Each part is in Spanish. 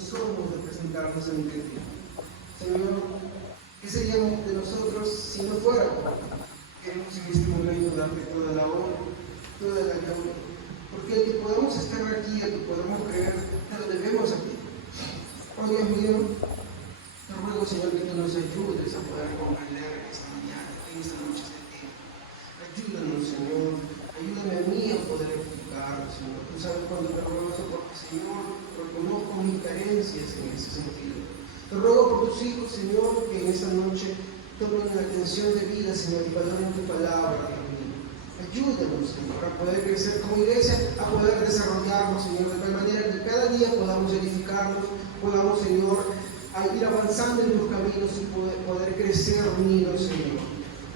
somos de presentarnos ante ti. Señor, ¿qué seríamos de nosotros si no fuera por ti? Queremos en este momento darte toda la honra, toda la gloria, porque el que podamos estar aquí, el que podamos creer, te lo debemos a ti. Oh Dios mío, te ruego, Señor, que tú nos ayudes a poder comprender en esta mañana, en esta noche de tiempo. Ayúdanos, Señor, ayúdame a mí a poder explicarlo, Señor. Tú sabes cuando te ruego eso porque, Señor, reconozco mis carencias en ese sentido. Te ruego por tus hijos, Señor, que en esta noche tomen la atención de vida, Señor, y valoren tu palabra, Dios mío. Ayúdanos, Señor, a poder crecer como iglesia, a poder desarrollarnos, Señor, de tal manera que cada día podamos edificarnos, podamos, Señor, a ir avanzando en tus caminos y poder crecer unidos, Señor.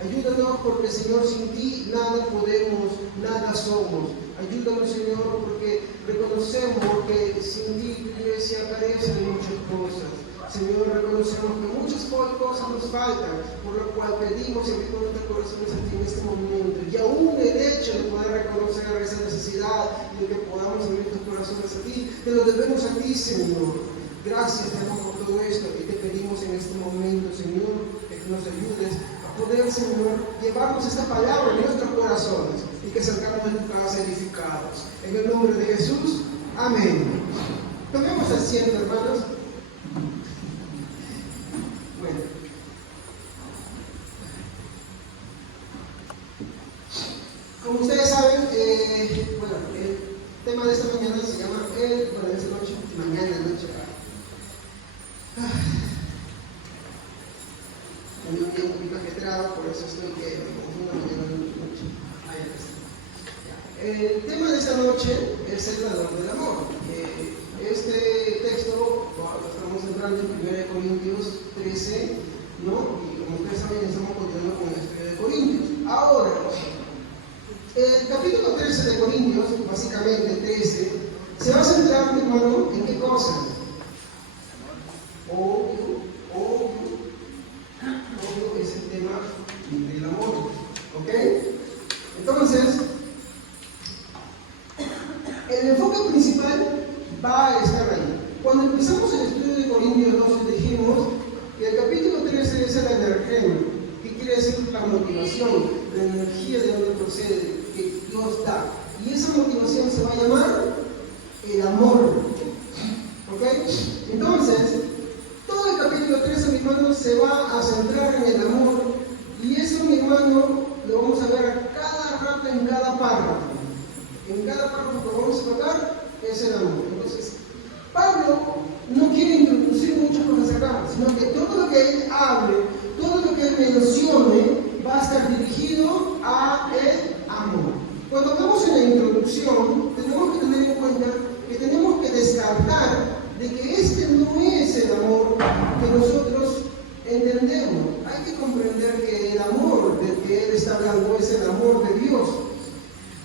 Ayúdanos porque, Señor, sin ti nada podemos, nada somos. Ayúdanos, Señor, porque reconocemos que sin ti tu iglesia carece de muchas cosas. Señor, reconocemos que muchas cosas nos faltan, por lo cual pedimos y abrimos nuestros corazones a ti en este momento. Y aún el hecho de poder reconocer esa necesidad y de que podamos abrir nuestros corazones a ti, te lo debemos a ti, Señor. Gracias, Señor, por todo esto y te pedimos en este momento, Señor, que nos ayudes a poder, Señor, llevarnos esta palabra en nuestros corazones y que salgamos de tu casa edificados. En el nombre de Jesús, amén. Tomemos asiento, hermanos. Bueno, como ustedes saben, el tema de esta mañana se llama esta noche, mañana noche. Un día un poquito ajetreado, por eso estoy que me confundo mañana noche. El tema de esta noche es el valor del amor. Este texto lo estamos entrando en 1 Corintios 13, ¿no? Y como ustedes saben, estamos continuando con la historia de Corintios. Ahora, el capítulo 13 de Corintios, básicamente 13, se va a centrar, mi hermano, ¿en qué cosa? Obvio es el tema del amor, ¿ok? Entonces, el enfoque principal va a estar ahí. Cuando empezamos el estudio de Corintios 12 dijimos que el capítulo 13 es el energema, que quiere decir la motivación, la energía de donde procede, que Dios da. Y esa motivación se va a llamar el amor, ¿ok? Entonces, todo el capítulo 13, mi hermano, se va a centrar en el amor, y eso, mi hermano, lo vamos a ver a cada rato en cada párrafo. En cada párrafo que vamos a tocar es el amor. Entonces, Pablo no quiere introducir muchas cosas acá, sino que todo lo que él hable, todo lo que él mencione, va a estar dirigido a el amor. Cuando vamos en la introducción, tenemos que tener en cuenta que tenemos que descartar de que este no es el amor que nosotros entendemos. Hay que comprender que el amor del que él está hablando es el amor de Dios.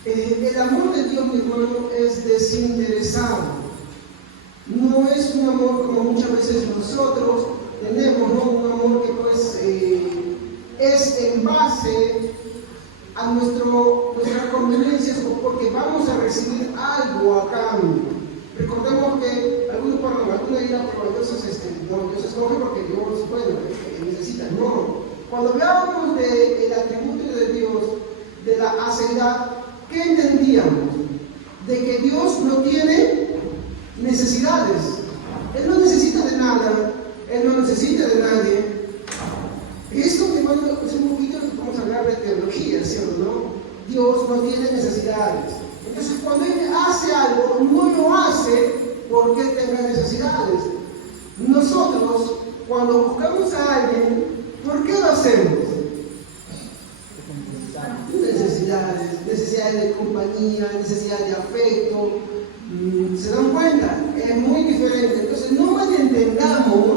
El amor de Dios, mi hermano, es desinteresado. No es un amor como muchas veces nosotros tenemos, ¿no? Un amor que pues es en base a nuestras conveniencias o porque vamos a recibir algo a cambio. Recordemos que algunos dirán, pero Dios escoge porque Dios, necesita. No. Cuando hablábamos del atributo de Dios, de la aceidad, ¿qué entendíamos? De que Dios no tiene necesidades. Él no necesita de nada, Él no necesita de nadie. Esto, mi hermano, es un poquito, vamos a hablar de teología, ¿cierto? ¿No? Dios no tiene necesidades. Entonces, cuando Él hace algo, no lo hace porque Él tenga necesidades. Nosotros, cuando buscamos a alguien, ¿por qué lo hacemos? Necesidades de compañía, necesidades de afecto. ¿Se dan cuenta? Es muy diferente. Entonces, no malentendamos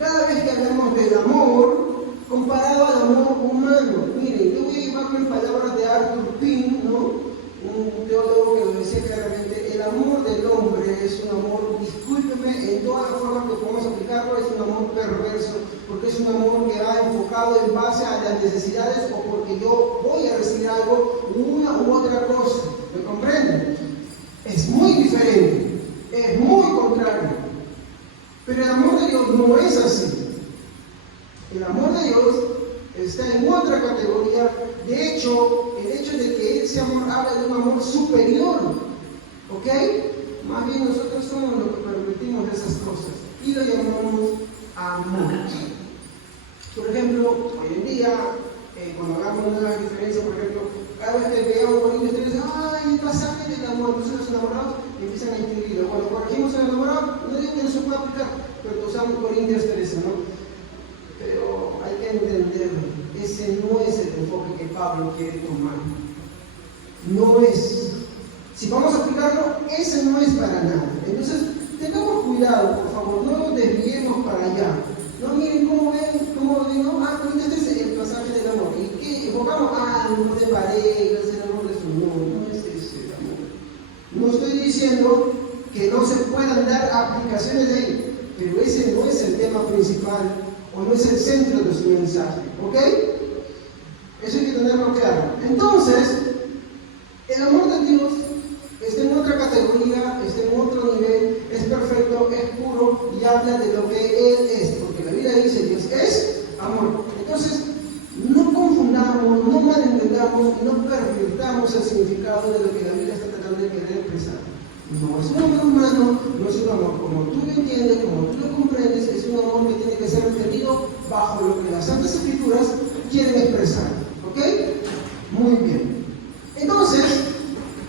cada vez que hablamos del amor comparado al amor humano. Miren, yo voy a llevarme en palabras de Arthur Pym, ¿no? Un teólogo que lo decía claramente: el amor del hombre es un amor, discúlpeme, en todas las formas que podemos aplicarlo, es un amor perverso, porque es un amor que va enfocado en base a las necesidades o porque yo voy a recibir algo, una u otra cosa. ¿Me comprenden? Es muy diferente, es muy contrario. Pero el amor de Dios no es así. El amor de Dios está en otra categoría. De hecho, el hecho de que ese amor habla de un amor superior, ¿ok? Más bien nosotros somos los que permitimos esas cosas y lo llamamos amor. Por ejemplo, hoy en día, cuando hagamos una diferencia, por ejemplo, cada vez que veamos Corintios 13, ¡ay, el pasaje del amor! Entonces los enamorados empiezan a escribirlo. Cuando corregimos al enamorado, no digo que no se pueda aplicar, pero usamos Corintios 13, ¿no? Pero hay que entenderlo. Ese no es el enfoque que Pablo quiere tomar. No es. Si vamos a aplicarlo, ese no es para nada. Entonces, tengamos cuidado, por favor, no nos desviemos para allá. No, miren cómo ven, cómo digo, Corintios 13, el pasaje del amor. ¿Y qué? Enfocamos, el amor de parejas, el amor de su no es ese el amor. No estoy diciendo que no se puedan dar aplicaciones de ahí, pero ese no es el tema principal o no es el centro de su mensaje, ¿ok? Eso hay que tenerlo claro. Entonces, el amor de Dios está en otra categoría, está en otro nivel, es perfecto, es puro y habla de lo que Él es, porque la Biblia dice que Dios es amor. Entonces, no confundamos, no malentendamos y no pervirtamos el significado de lo que la Biblia está tratando de querer expresar. No es un amor humano, no es un amor como tú lo entiendes, como tú lo comprendes, es un amor que tiene que ser entendido bajo lo que las Santas Escrituras quieren expresar. ¿Ok? Muy bien. Entonces,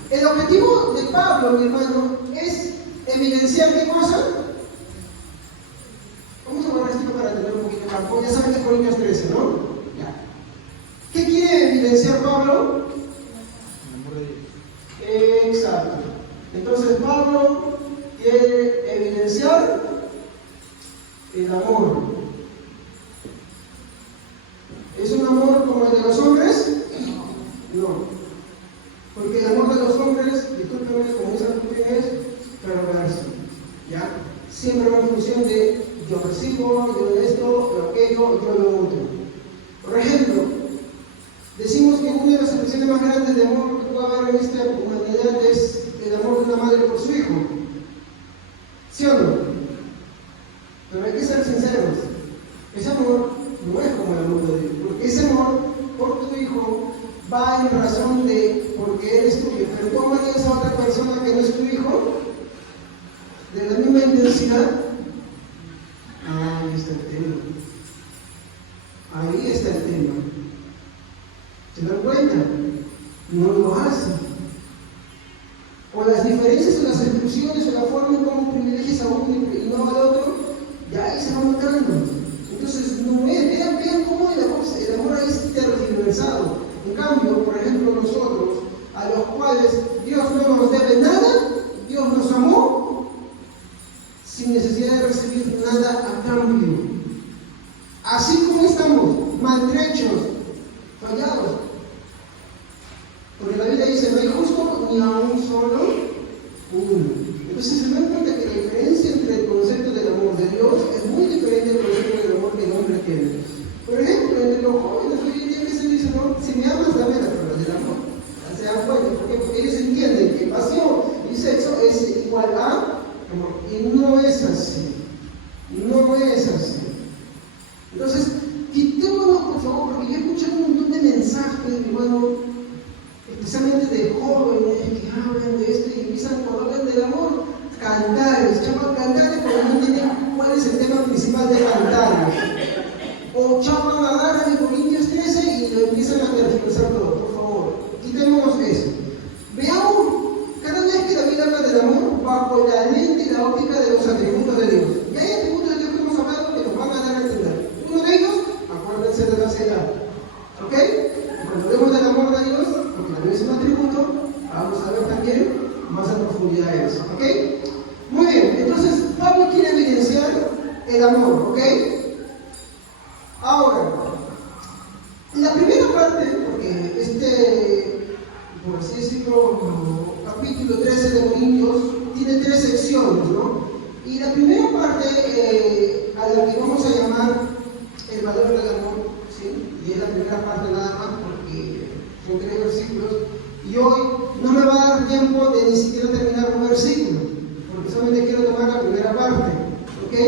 el objetivo de Pablo, mi hermano, es evidenciar ¿qué cosa? Vamos a borrar esto para tener un poquito de campo. Ya saben que es Corintios 13, ¿no? Ya. ¿Qué quiere evidenciar Pablo? Exacto. Entonces Pablo quiere evidenciar el amor. ¿Es un amor como el de los hombres? No. Porque el amor de los hombres, discúlpenme como esa cuestión es perverso. ¿Ya? Siempre va en función de yo recibo, yo esto, yo aquello, yo lo otro. Por ejemplo, decimos que una de las expresiones más grandes de amor que puede haber en esta humanidad es el amor de una madre por su hijo. ¿Sí o no? Pero hay que ser sinceros. Ese amor no es como el amor de Dios, porque ese amor por tu hijo va en razón de porque él es tuyo. Pero tú amarías a otra persona que no es tu hijo de la misma intensidad. Ahí está el tema. Ahí está el tema. ¿Se dan cuenta? No lo hace. O las diferencias o las exclusiones o la forma en cómo privilegias a uno y no al otro, ya ahí se va notando. Entonces, no es, vean cómo el amor ahí es tergiversado. En cambio, por ejemplo, nosotros, a los cuales Dios no nos debe nada, Dios nos amó sin necesidad de recibir nada a cambio. Así como estamos, maltrechos, fallados. Porque la Biblia dice, no hay justo ni a un solo uno. Entonces se dan cuenta que la diferencia entre el concepto del amor de Dios es muy diferente al concepto del amor que el hombre tiene. Por ejemplo, entre los jóvenes hoy en día que se dice, no, si me amas, dame la prueba del amor. Se dan cuenta, porque ellos entienden que pasión y sexo es igual a amor. Y no es así. No es así. Entonces, quitémonos por favor, porque yo he escuchado un montón de mensajes, hermano, especialmente de jóvenes que hablan de esto y empiezan cuando hablan del amor, cantares, llaman cantares pero no entienden cuál es el tema principal de cantares. O llaman a dar de Corintios 13 y lo empiezan a tergiversar todo, por favor. Quitémonos eso. Veamos, cada vez que David habla del amor, bajo la lente y la óptica de los atributos de Dios. Y hay atributos de Dios que hemos hablado que nos van a dar a entender. Uno de ellos, acuérdense de la ceguera. ¿Ok? Cuando hablemos del amor de Dios, porque también es un atributo, vamos a ver también más en profundidad eso, ¿ok? Muy bien, entonces Pablo quiere evidenciar el amor, ¿ok? Ahora, la primera parte, porque por así decirlo, capítulo 13 de Corintios tiene 3 secciones, ¿no? Y la primera parte, a la que vamos a llamar el valor del amor, ¿sí? Y es la primera parte nada más, porque son 3 versículos, y hoy no me va a dar tiempo de ni siquiera terminar un versículo, porque solamente quiero tomar la primera parte, ¿ok? ¿ok?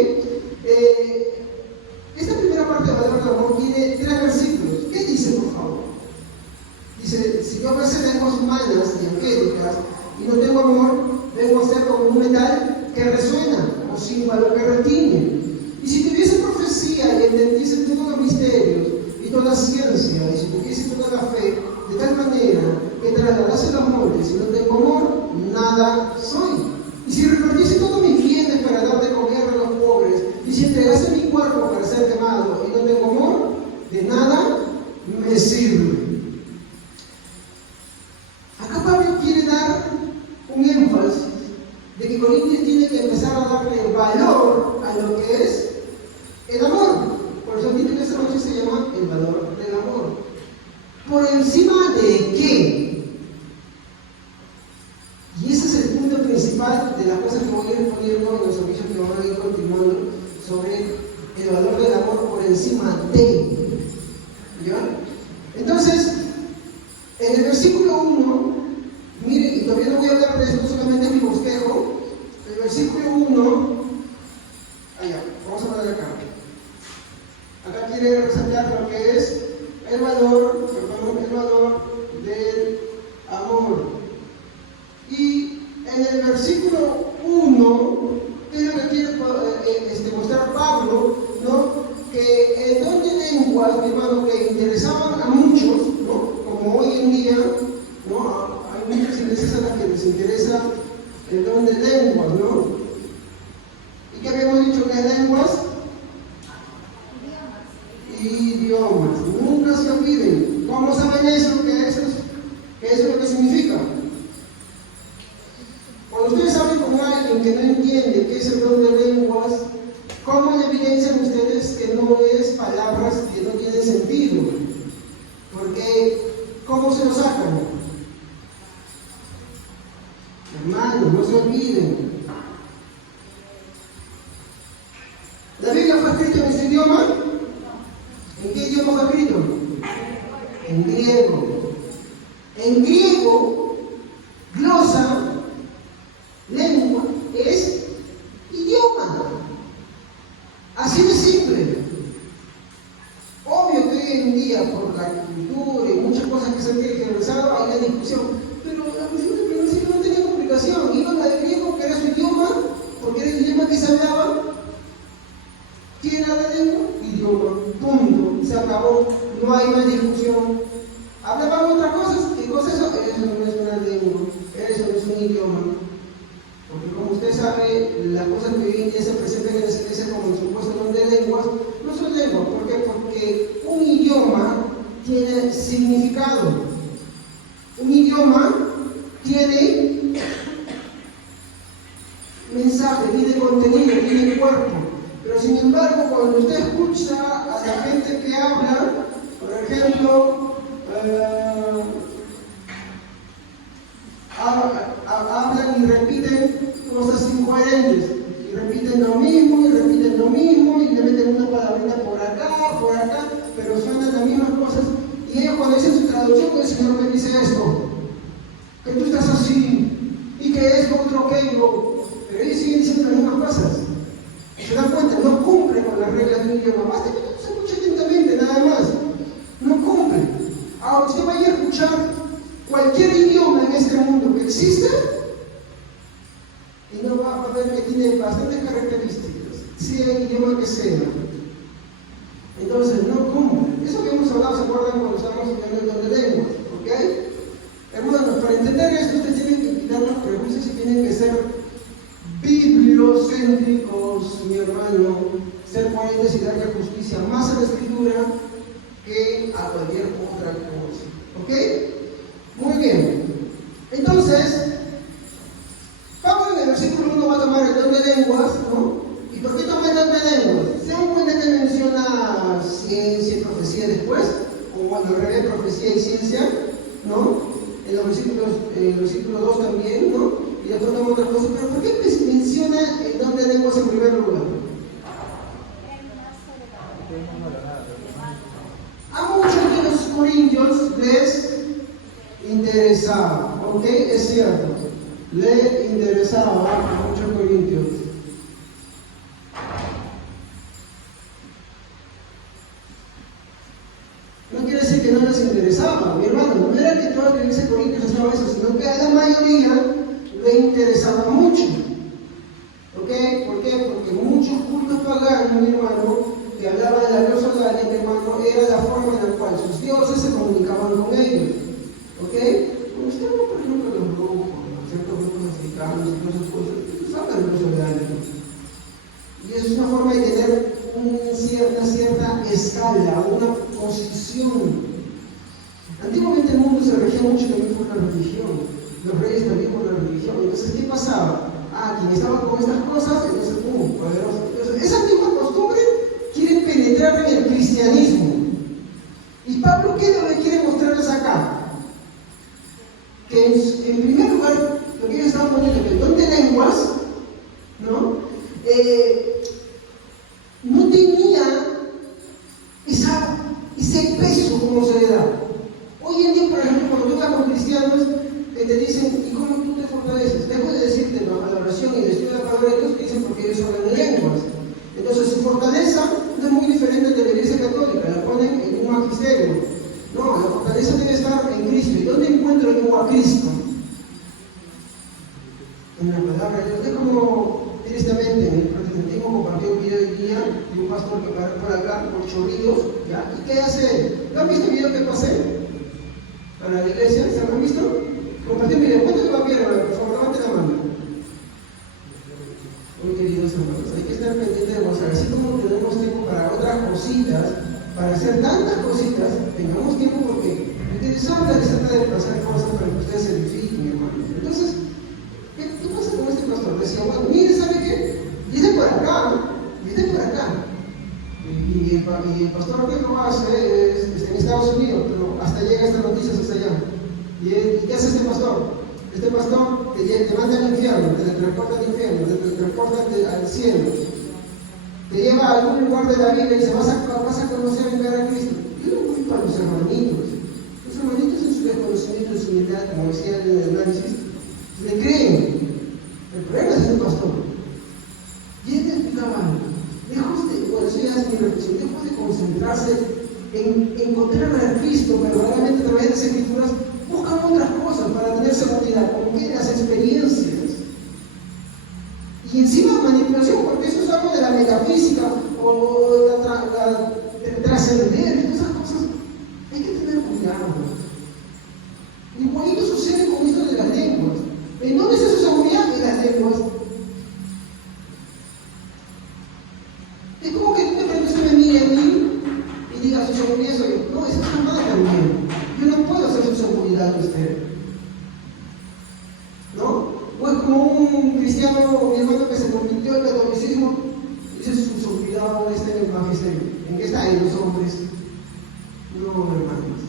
Esta primera parte del valor del amor tiene 3 versículos. ¿Qué dice, por favor? Dice, si yo fuese lenguas humanas y angélicas y no tengo amor, vengo a ser como un metal que resuena o símbolo que retiñe. Y si tuviese profecía y entendiese todos los misterios y toda la ciencia, y si tuviese toda la fe, de tal manera que trasladase el amor, y si no tengo amor, nada soy. Y si repartiese todos mis bienes para dar de comer a los pobres, y si entregase mi cuerpo para ser quemado, y no tengo amor, de nada me sirve. Acá Pablo quiere dar un énfasis de que Corintios tiene que empezar a darle valor a lo que es el amor. Por eso el título de esta noche se llama El valor del amor. ¿Por encima de qué? Y ese es el punto principal de las cosas que voy a ir poniendo en los servicios que van a ir continuando sobre el valor del amor por encima de. ¿Ya? Entonces, en el versículo 1, miren, y todavía no voy a hablar de esto, solamente es mi bosquejo. El versículo 1, allá, vamos a poner acá. Acá quiere resaltar lo que es el valor del amor. Y en el versículo 1, ¿qué es lo que quiere mostrar Pablo? ¿No? Que el don de lenguas, mi hermano, que interesaban a muchos, ¿no? Como hoy en día, ¿no? Hay muchas iglesias a las que les interesa el don de lenguas, ¿no? ¿Y qué habíamos dicho que es lenguas? Idiomas. Nunca se olviden. ¿Cómo saben eso? ¿Qué eso es lo que significa? Cuando ustedes hablan con alguien que no entiende qué es el don de lenguas, ¿cómo le evidencian ustedes que no es palabras que no tienen sentido? Porque, ¿cómo se lo sacan? Hermanos, no se olviden. ¿La Biblia fue escrita en ese idioma? ¿En qué idioma fue escrito? En griego. En griego, glosa, lengua, es idioma. Así de simple. Obvio que hoy en día, por la cultura y muchas cosas que se han tergiversado, hay la discusión. Pero la cuestión del principio no tenía complicación. Iban al griego, que era su idioma, porque era el idioma que se hablaba. ¿Quién era la lengua? Idioma. Punto. Se acabó. No hay más discusión. Hablaban otras cosas. ¿Qué cosa es eso? Eso no es una lengua. Eso no es un idioma. Porque como usted sabe, las cosas que hoy en día se presentan en las iglesias como el supuesto don de lenguas, no son lenguas. ¿Por qué? Porque un idioma tiene significado. Un idioma tiene mensaje, tiene contenido, tiene cuerpo. Pero sin embargo, cuando usted escucha a la gente que habla, por ejemplo, hablan y repiten cosas incoherentes, y repiten lo mismo, y le meten una palabrita por acá, pero suenan las mismas cosas. Y ellos cuando dicen su traducción, el Señor me dice esto, que tú estás así, y que es otro aquello, pero ellos siguen diciendo las mismas cosas. ¿Se dan cuenta? No cumple con las reglas de un idioma. Basta que tú se escuche atentamente, nada más. No cumple. Ahora usted vaya a escuchar cualquier idioma en este mundo que exista y no va a ver que tiene bastantes características, sea el idioma que sea. Entonces, no cumple. Eso que hemos hablado, ¿se acuerdan cuando estábamos estudiando el don de lenguas? ¿Ok? Hermanos, para entender esto, ustedes tienen que quitar los prejuicios y tienen que ser bibliocéntricos, mi hermano, ser coherentes y darle justicia más a la escritura que a cualquier otra cosa. ¿Ok? Muy bien. Entonces, Pablo en el versículo 1 va a tomar el don de lenguas, ¿no? ¿Y por qué toma el don de lenguas? ¿Se dan cuenta que menciona ciencia y profecía después? O bueno, al revés, profecía y ciencia, ¿no? En el versículo 2 también, ¿no? Y después toma otras cosas, pero ¿por qué menciona el don de lenguas en primer lugar? A muchos de los corintios les interesaba, ¿ok? Es cierto, le interesaba a muchos corintios. dice que no les interesaba. Mi hermano, no era que toda la iglesia de Corintios hacía eso, sino que a la mayoría le interesaba mucho. ¿Ok? ¿Por qué? Porque muchos cultos paganos, mi hermano, que hablaban de la diosa Gaia, mi hermano, era la forma en la cual sus dioses se comunicaban con ellos. ¿Ok? Como usted no, por ejemplo, los brujos, ciertos grupos africanos y todas esas cosas, ellos hablan de los Gaia. Y eso es una forma de tener una cierta escala, una posición. Antiguamente el mundo se regía mucho también por la religión, los reyes también por la religión. Entonces, ¿qué pasaba? Quien estaba con estas cosas, entonces, poderoso. Entonces, esa antigua costumbre quiere penetrar en el cristianismo. Y Pablo, ¿qué es lo que quiere mostrarles acá? Que en primer lugar, lo que ellos estaban poniendo, que el don de lenguas, ¿no? No tenía ese peso como se le da. Hoy en día, por ejemplo, cuando tú hablas con cristianos, te dicen, ¿y cómo tú te fortaleces? Dejo de decirte la oración y el estudio de la palabra de Dios, te dicen porque ellos hablan en lenguas. Entonces, su fortaleza no es muy diferente de la iglesia católica, la ponen en un magisterio. No, la fortaleza debe estar en Cristo. ¿Y dónde encuentro yo a Cristo? En la palabra de Dios. Es como, tristemente, en el protestantismo compartió un video hoy día de un pastor que va por acá, por Chorrillos, ¿ya? ¿Y qué hace? ¿No han visto el video que pasé? Para la iglesia, ¿se han visto? Compartí un video. ¿Cuántos lo vieron? Por favor, levanten la mano. Muy queridos hermanos, hay que estar pendientes de mostrar. Así como tenemos tiempo para otras cositas, para hacer tantas cositas, tengamos tiempo porque les habla de trata de pasar cosas para que ustedes se edifiquen, hermanos. Entonces, ¿qué pasa con este pastor? Decía, bueno, mire, ¿sabe qué? Dice por acá, dice por acá. Y el pastor que lo hace es en Estados Unidos, pero hasta llega esta noticia hasta allá. ¿Y qué hace este pastor? Este pastor te manda al infierno, te transporta al infierno, te transporta al cielo, te lleva a algún lugar de la Biblia y dice, vas a conocer y ver a Cristo. Yo no voy para los hermanitos. Los hermanitos en su desconocimiento, en su humildad, como decía en el análisis, le creen. El problema es este pastor. Y él te explicaba algo. Bueno, eso ya es mi reflexión, dejó de concentrarse en encontrar a Cristo, pero verdaderamente a través de las escrituras buscan otras cosas para tener seguridad, como que las experiencias. Y encima manipulación, porque eso es algo de la metafísica o la trascender, y todas esas cosas. Hay que tener cuidado. Igualito sucede con esto de las lenguas. ¿En dónde está su seguridad? En las lenguas. Es como que tú de repente se me mire a mí y diga, su seguridad soy yo. No, eso está mal también. Yo no puedo ser su seguridad de usted. ¿No? O es como un cristiano, mi hermano, que se convirtió al catolicismo, dice su seguridad ahora está en el magisterio. ¿En qué está? En los hombres. No, hermanos.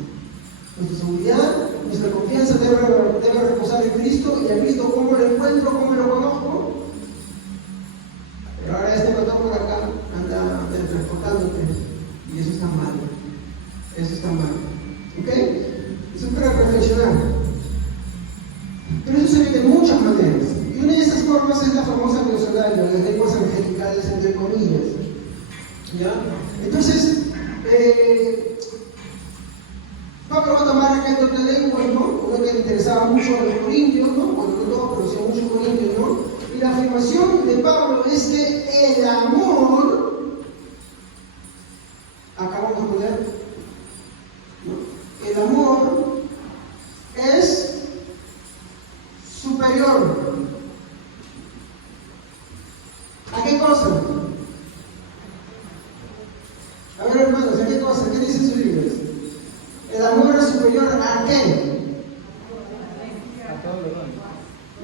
Nuestra seguridad, nuestra confianza debe reposar en Cristo, y a Cristo, ¿cómo lo encuentro? ¿Cómo lo conozco? Pero ahora este pastor por acá anda transportándote, y eso está mal. Eso está mal. ¿Ok? Eso es para reflexionar. Pero eso se ve de muchas maneras. Y una de esas formas es la famosa glosalia, las lenguas angelicales, entre comillas. ¿Ya? Entonces, Pablo va a tomar acá entre lenguas, ¿no? Uno que le interesaba mucho a los corintios, ¿no? Bueno, no todos, pero sí a muchos corintios, ¿no? Y la afirmación de Pablo es que el amor, acá vamos a poner, ¿no? El amor es superior. ¿A qué cosa? A ver, hermanos, ¿a qué cosa? ¿Qué dicen sus libros? El amor es superior ¿a qué?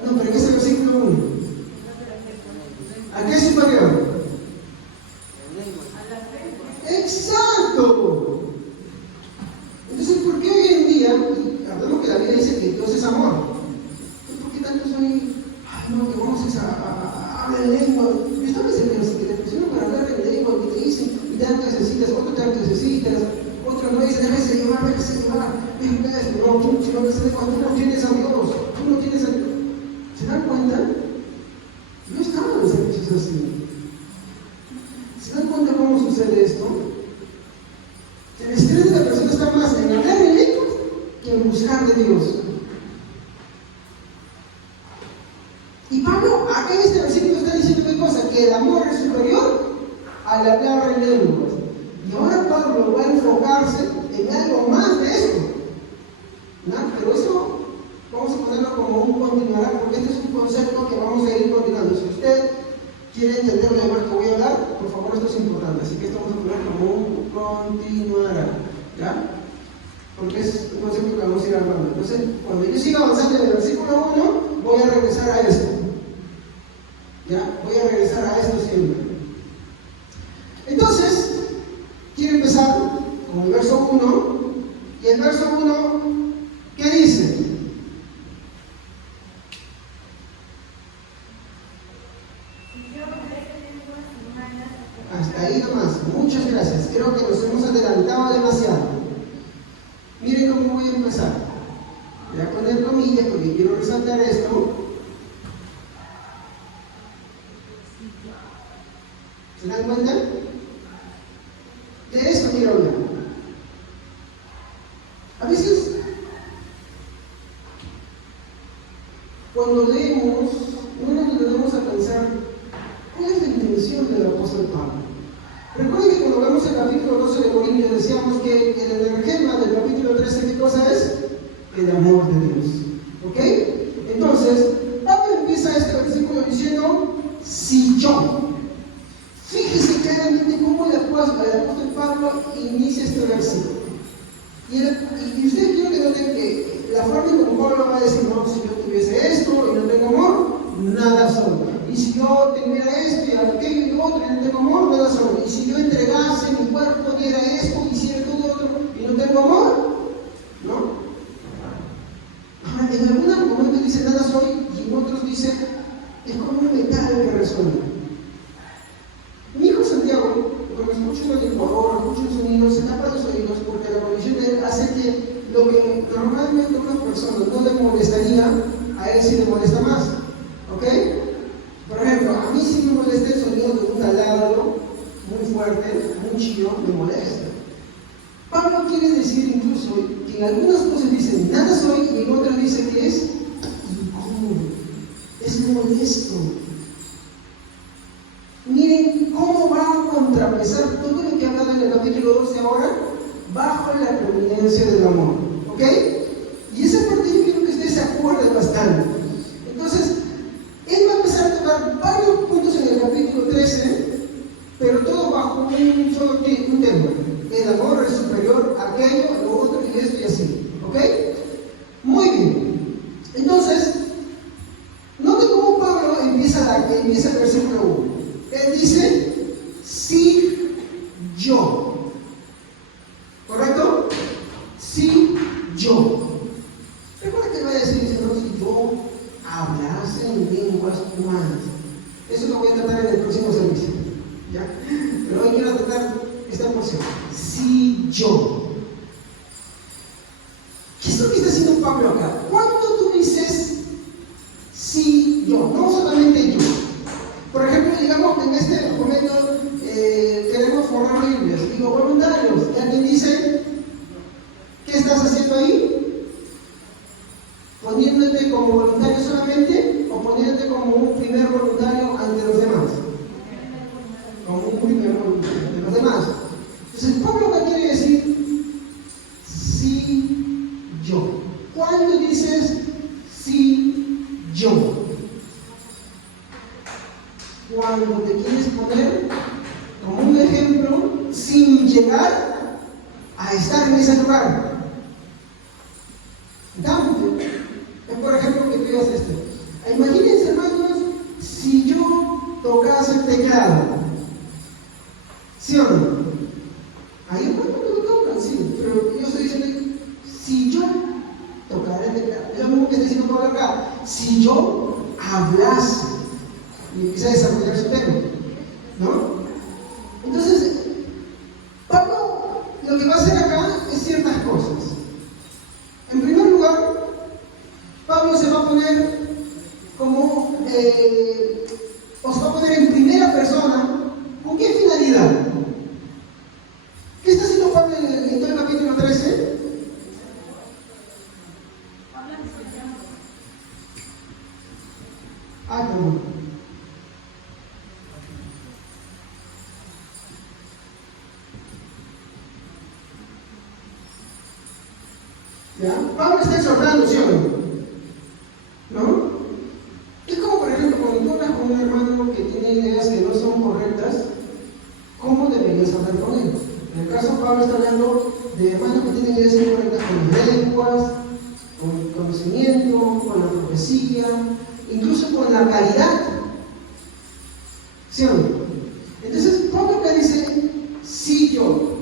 No, pero ¿qué es el versículo 1? ¿A qué es superior? ¡Exacto! Entonces, ¿por qué hoy en día, y hablamos que la Biblia dice que Dios es amor? ¿Por qué tanto soy, no, que vamos a hablar en lengua? Esta vez que te pusieron para hablar en lengua, que te dicen, y tanto necesitas, otro tanto necesitas, otro no dice, déjese llevar, no, tú, si no te sale cuando tú no tienes a Dios, tú no tienes a Dios. ¿Se dan cuenta? No estaban los servicios así. ¿Se dan cuenta cómo sucede esto? El estrés de la persona está más en buscar de Dios. Y Pablo, acá en este versículo está diciendo qué cosa, que el amor es superior al hablar en lenguas. Y ahora Pablo va a enfocarse en algo más de esto, ¿no? Pero eso vamos a ponerlo como un continuará, porque este es un concepto que vamos a ir continuando. Si usted quiere entender lo que voy a hablar, por favor, esto es importante. Así que esto vamos a poner como un continuará, ¿ya? Porque es un concepto que vamos a ir hablando. Entonces, cuando yo siga avanzando en el versículo 1, voy a regresar a esto. ¿Ya? Voy a regresar a esto siempre. Entonces, quiero empezar con el verso 1. Y el verso 1, ¿qué dice? Hasta ahí nomás. Muchas gracias. Creo que nos hemos adelantado demasiado. Miren cómo voy a empezar. Voy a poner comillas porque quiero resaltar esto. ¿Se dan cuenta? De esto quiero hablar. A veces, cuando leemos, no nos detenemos a pensar cuál es la intención del apóstol Pablo. Recuerden que cuando vemos el capítulo 12 de Corintios decíamos que el energema del capítulo 13, ¿qué cosa es? El amor de Dios. ¿Ok? Entonces, Pablo empieza este versículo diciendo, si yo. Fíjese claramente cómo el apóstol Pablo inicia este versículo. Y ustedes quiero que noten que la forma en como Pablo va a decir, no, si yo tuviese esto y no tengo amor, nada soy. Y si yo tuviera esto y aquello y otro y no tengo amor, nada soy. Y si yo entregase mi cuerpo, diera esto, hiciera todo otro y no tengo amor, ¿no? En algunos momentos dice nada soy y en otros dice es como un metal que resuena. Mi hijo Santiago, cuando escucho el Ecuador, escucho el sonido, se tapa los oídos porque la condición de él hace que lo que normalmente a una persona no le molestaría, a él sí le molesta más. ¿Ok? Por ejemplo, a mí sí me molesta el sonido de un taladro muy fuerte, muy chillo, me molesta. Pablo quiere decir incluso que en algunas cosas dice nada soy y en otras dice que es incómodo, es molesto. Miren cómo va a contrapesar todo lo que ha hablado en el capítulo 12 ahora bajo la preeminencia del amor. ¿Ok? Y esa parte yo quiero que ustedes se acuerden bastante. Entonces, él va a empezar a tocar varios puntos en el capítulo 13, pero todo bajo un solo tema. El amor es superior a aquello, a lo otro y esto y así. ¿Ok? Muy bien. Entonces, noten cómo Pablo empieza el versículo 1. Él dice, si yo. ¿Correcto? Si yo. Recuerda que va a decir, no, si yo hablase en lenguas humanas. Eso lo voy a tratar en el próximo servicio. ¿Ya? Pero hoy quiero tratar esta porción. Si yo. ¿Qué es lo que está haciendo Pablo acá? Cuando tú dices si yo, no solamente yo. Por ejemplo, digamos, en este momento queremos formar Biblias, digo voluntarios, y alguien dice, ¿qué estás haciendo ahí? ¿Poniéndote como voluntario solamente o poniéndote como un primer voluntario ante los demás? Como un primer voluntario ante los demás. Entonces, Pablo acá quiere decir, sí, yo. ¿Cuándo dices sí, yo? Cuando te quieres poner como un ejemplo sin llegar a estar en ese lugar. Dante es, por ejemplo, que tú digas esto. Imagínense, hermanos, si yo tocase el teclado. ¿Sí o no? Ahí hermanos lo tocan, sí, pero yo estoy diciendo, si yo tocara el teclado, es lo mismo que está diciendo por acá, si yo hablase. Y empieza a desarrollar su tema, ¿no? Entonces, Pablo lo que va a hacer acá es ciertas cosas. En primer lugar, Pablo se va a poner como, o se va a poner en primera persona. ¿Con qué finalidad? ¿Qué está haciendo Pablo en todo el capítulo 13? ¿Ya? Pablo está exhortando, ¿sí o no? ¿No? Es como, por ejemplo, cuando tú hablas con un hermano que tiene ideas que no son correctas, ¿cómo deberías hablar con él? En el caso, Pablo está hablando de hermanos que tienen ideas incorrectas con las lenguas, con el conocimiento, con la profecía, incluso con la caridad. ¿Sí o no? Entonces, Pablo acá dice, sí, yo.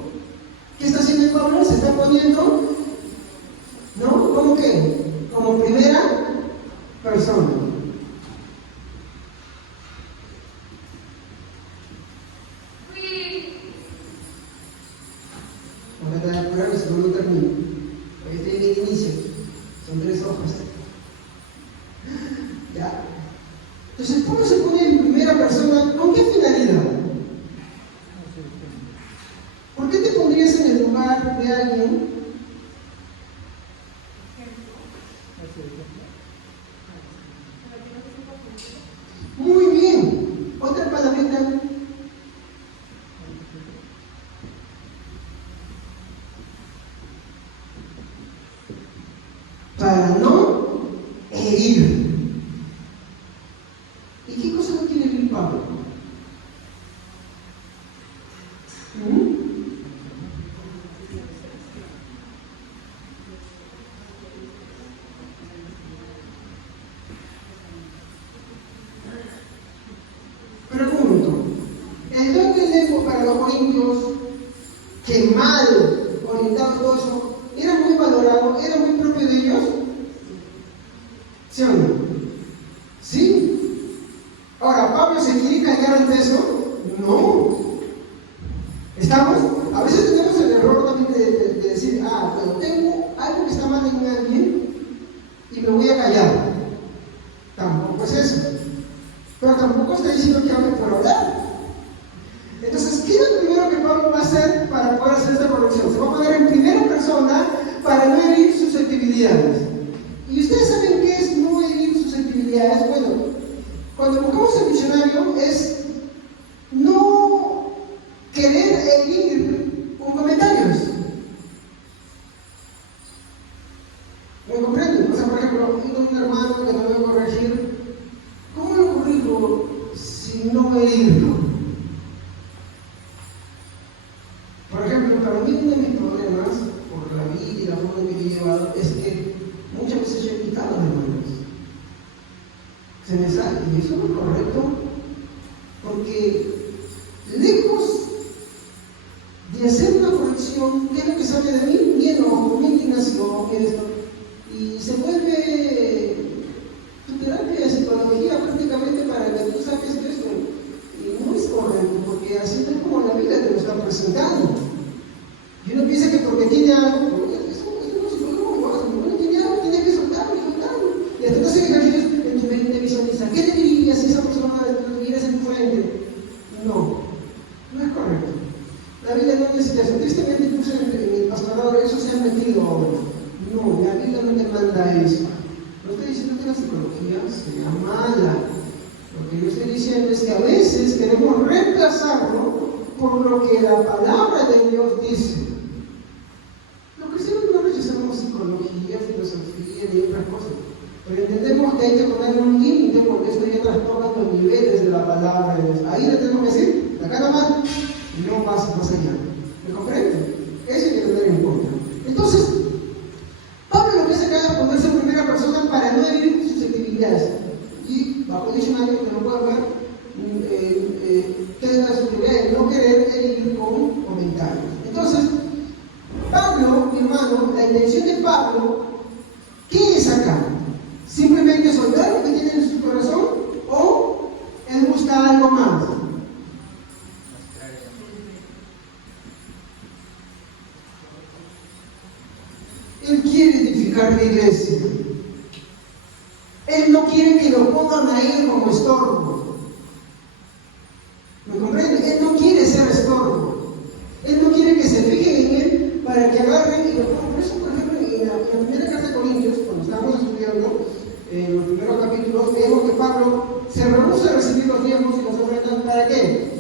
¿Qué está haciendo Pablo? Se está poniendo, ¿no? ¿Cómo qué? Como primera persona. Voy a tratar de apurar, si no termino. Hoy estoy en el inicio. Son 3 hojas. ¿Ya? Entonces, Pablo se pone en primera persona. ¿Con qué finalidad? ¿Por qué te pondrías en el lugar de alguien? Muy bien. Otra palabrita. Para no herir. ¿Y qué cosa no quiere herir Pablo? Pregunto, ¿el don de lengua para los corintios, que mal orientado todo eso, era muy valorado, era muy propio de ellos? ¿Sí o no? ¿Sí? Ahora, ¿Pablo se quiere callar ante eso? No. ¿Estamos? A veces tenemos el error también de decir, bueno, tengo algo que está mal en alguien y me voy a callar. Tampoco es eso. Pero tampoco está diciendo que hable por hablar. Entonces, ¿qué es lo primero que Pablo va a hacer para poder hacer esta corrección? Se va a poner en primera persona para no herir susceptibilidades. ¿Y ustedes saben qué es no herir susceptibilidades? Bueno, cuando buscamos el diccionario es no querer herir con comentarios. ¿Me comprenden? O sea, por ejemplo, un hermano que no me va a corregir, ¿cómo lo corrijo si no herirlo? Por ejemplo, para mí uno de mis problemas, por la vida y la forma en que he llevado, es que muchas veces yo he quitado de manos. Se me sale, y eso no es correcto, porque lejos de hacer una corrección, ¿qué es lo que sale de mí? Mi enojo, mi indignación, esto, y se vuelve tu terapia de psicología prácticamente para que tú saques de esto. Y no es correcto, porque así es como la vida te lo está presentando. Y uno piensa que porque tiene algo, tiene algo, tienes que soltarlo. Y hasta te hacen ejercicios en tu mente, visualiza. ¿Qué le dirías si esa persona tuvieras en tu frente? No es correcto. La Biblia no necesita eso. Tristemente, incluso en el pastorado, eso se ha metido ahora. No, la Biblia no te manda eso. No estoy diciendo que la psicología sea mala. Lo que yo estoy diciendo es que a veces queremos reemplazarlo por lo que la palabra de Dios dice. Los cristianos no rechazamos psicología, filosofía y otras cosas, pero entendemos que hay que ponerle un límite porque esto ya trastoca los niveles de la palabra de Dios. Ahí le tenemos que decir, de acá nomás, y no pasa más allá. ¿Me comprende? Eso hay que tener en cuenta. Entonces, Pablo lo que hace acá es ponerse en primera persona para no herir susceptibilidades. Y bajo el diccionario que no puede ver, tiene la susceptibilidad de no querer herir con comentarios. Entonces, Pablo, mi hermano, la intención de Pablo, ¿qué es acá? ¿Simplemente soltar lo que tiene en su corazón o él busca algo más? Él quiere edificar la iglesia. Él no quiere que lo pongan a él como estorbo. ¿Me comprende? Él no quiere ser estorbo. Él no quiere que se fijen en él para que agarren y lo pongan. Por eso, por ejemplo, en la primera carta de Corintios, cuando estábamos estudiando, en los primeros capítulos, vemos que Pablo se rehúsa a recibir los diezmos y las ofrendas. ¿Para qué?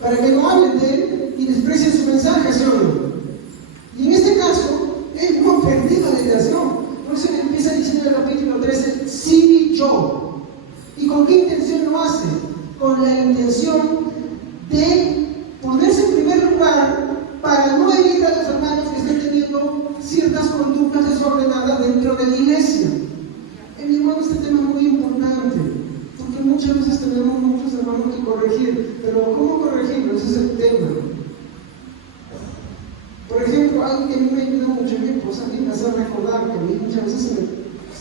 Para que no hablen de él y desprecien su mensaje, ¿sí o no? Y en este caso, él no ha perdido la intención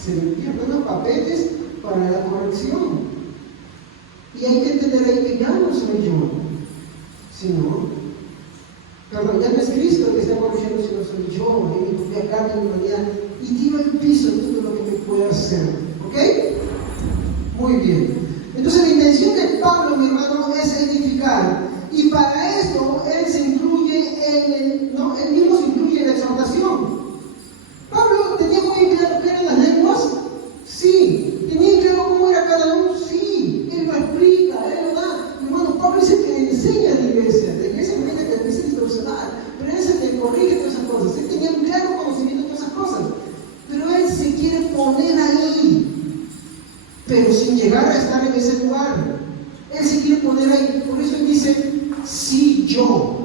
se envían unos papeles para la corrección. Y hay que entender ahí que ya no soy yo, sino, perdón, ya no es Cristo el que está corrigiendo, sino soy yo, en mi propia carne, en mi humanidad, y tiro al piso todo lo que me puede hacer. ¿Ok? Muy bien. Entonces la intención de Pablo, mi hermano, es edificar. Y para esto él se incluye él mismo se incluye en la exhortación. Pablo tenía muy claro qué eran las lenguas, sí. Tenía claro cómo era cada uno, sí. Él lo explica, él lo da. Mi hermano, Pablo es el que le enseña a la iglesia. La iglesia no es la que empieza a distorsionar, pero él es el que corrige todas esas cosas. Él tenía un claro conocimiento de todas esas cosas. Pero él se quiere poner ahí, pero sin llegar a estar en ese lugar. Él se quiere poner ahí. Por eso él dice, sí, yo.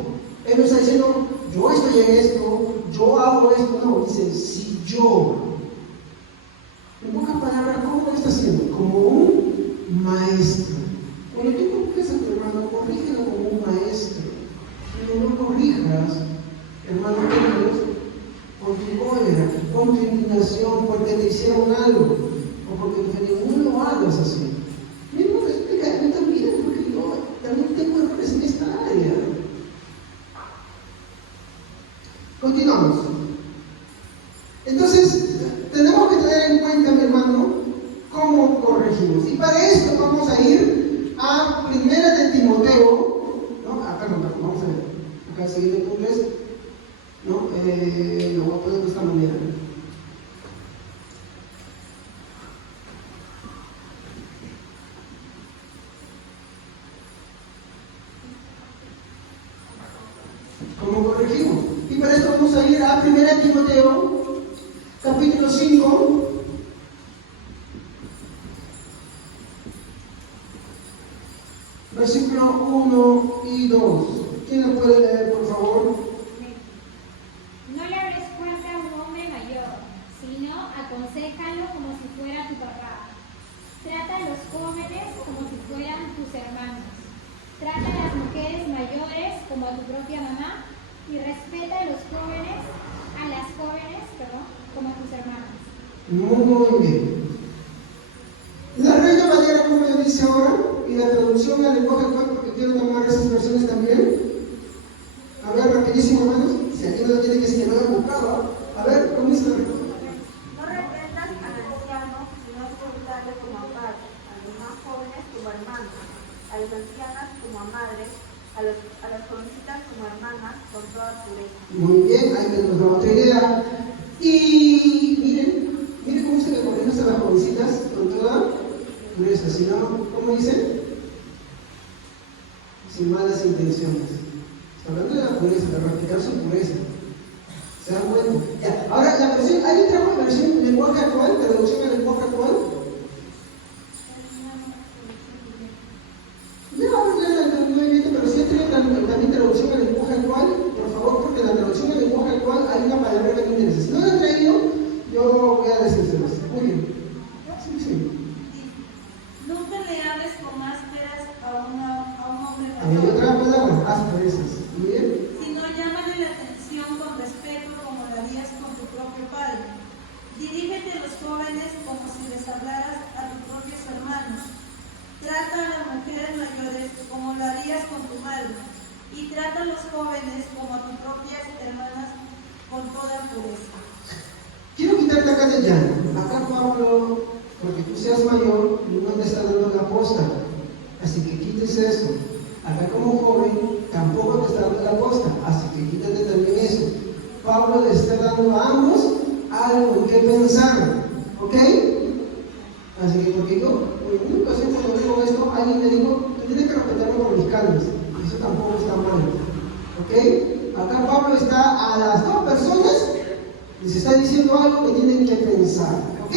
Él no está diciendo, yo estoy en esto, yo hago esto. No, dice, sí, yo. En pocas palabras, ¿cómo lo está haciendo? Como un maestro. Cuando tú corriges a tu hermano, corrígelo como un maestro. Cuando no corrijas, hermano, con tu cólera, con tu indignación, porque te hicieron algo, o porque te ofendieron, no lo hagas así. Mismo explica, yo también, porque yo también tengo errores en esta área. Continuamos. Entonces, tenemos que tener en cuenta, mi hermano, cómo corregimos. Y para esto vamos a ir a 1 de Timoteo, ¿no? Perdón, vamos a ver. Acá seguir el congreso. ¿No? Lo voy a poner de esta manera. ¿Cómo corregimos? Y para esto vamos a ir a 1 Timoteo, capítulo 5, versículo 1 y 2. ¿Quién lo puede leer, por favor? No le hables fuerte a un hombre mayor, sino aconséjalo como si fuera tu papá. Trata a los jóvenes como si fueran tus hermanos. Trata a las mujeres mayores como a tu propia mamá y respeta a las jóvenes, como a tus hermanos. Muy bien. La Reina Valera, como le dice ahora, y la traducción al lenguaje actual, porque quiero tomar esas versiones también. A ver, rapidísimo, hermanos. Si alguien no tiene que decir que no lo he buscado. A ver, ¿cómo dice la Reina? No reprendas al anciano, sino exhortarle como a padre, a los más jóvenes como a hermanos, a las ancianas como a madres, a las jovencitas como hermanas, con toda pureza. Muy bien, ahí tenemos la otra idea. Y miren cómo se le corrigen a las jovencitas con toda pureza. Si no, ¿cómo dice? Sin malas intenciones. Está hablando de la pureza, de practicar su pureza. ¿Se dan cuenta? Ya. Ahora, la versión, ¿hay otra versión lenguaje actual? ¿Traducción al lenguaje actual? Pero si tiene también traducción al lenguaje actual, por favor, porque en la traducción al lenguaje actual hay una palabra que me interesa. Si no la he traído, yo voy a decírselas. Muy bien. Sí. Nunca le hables con ásperas a un hombre A ver, mayor, otra palabra, asperezas. Muy bien. sino llámale la atención con respeto como lo harías con tu propio padre. Dirígete a los jóvenes como si les hablaras a tus propios hermanos. Trata a las mujeres mayores como lo harías con tu madre, y trata a los jóvenes como a tus propias hermanas con toda pureza. Quiero quitarte acá del llano. Acá Pablo, porque tú seas mayor, no te está dando la posta. Así que quítese eso. Acá como joven, tampoco te está dando la posta. Así que quítate también eso. Pablo le está dando a ambos algo en qué pensar. ¿Ok? Así que porque yo, en una ocasión cuando digo esto, alguien me dijo, tú tienes que respetarme por mis calles. Eso tampoco está mal. ¿Ok? Acá Pablo está a las dos personas les está diciendo algo que tienen que pensar. ¿Ok?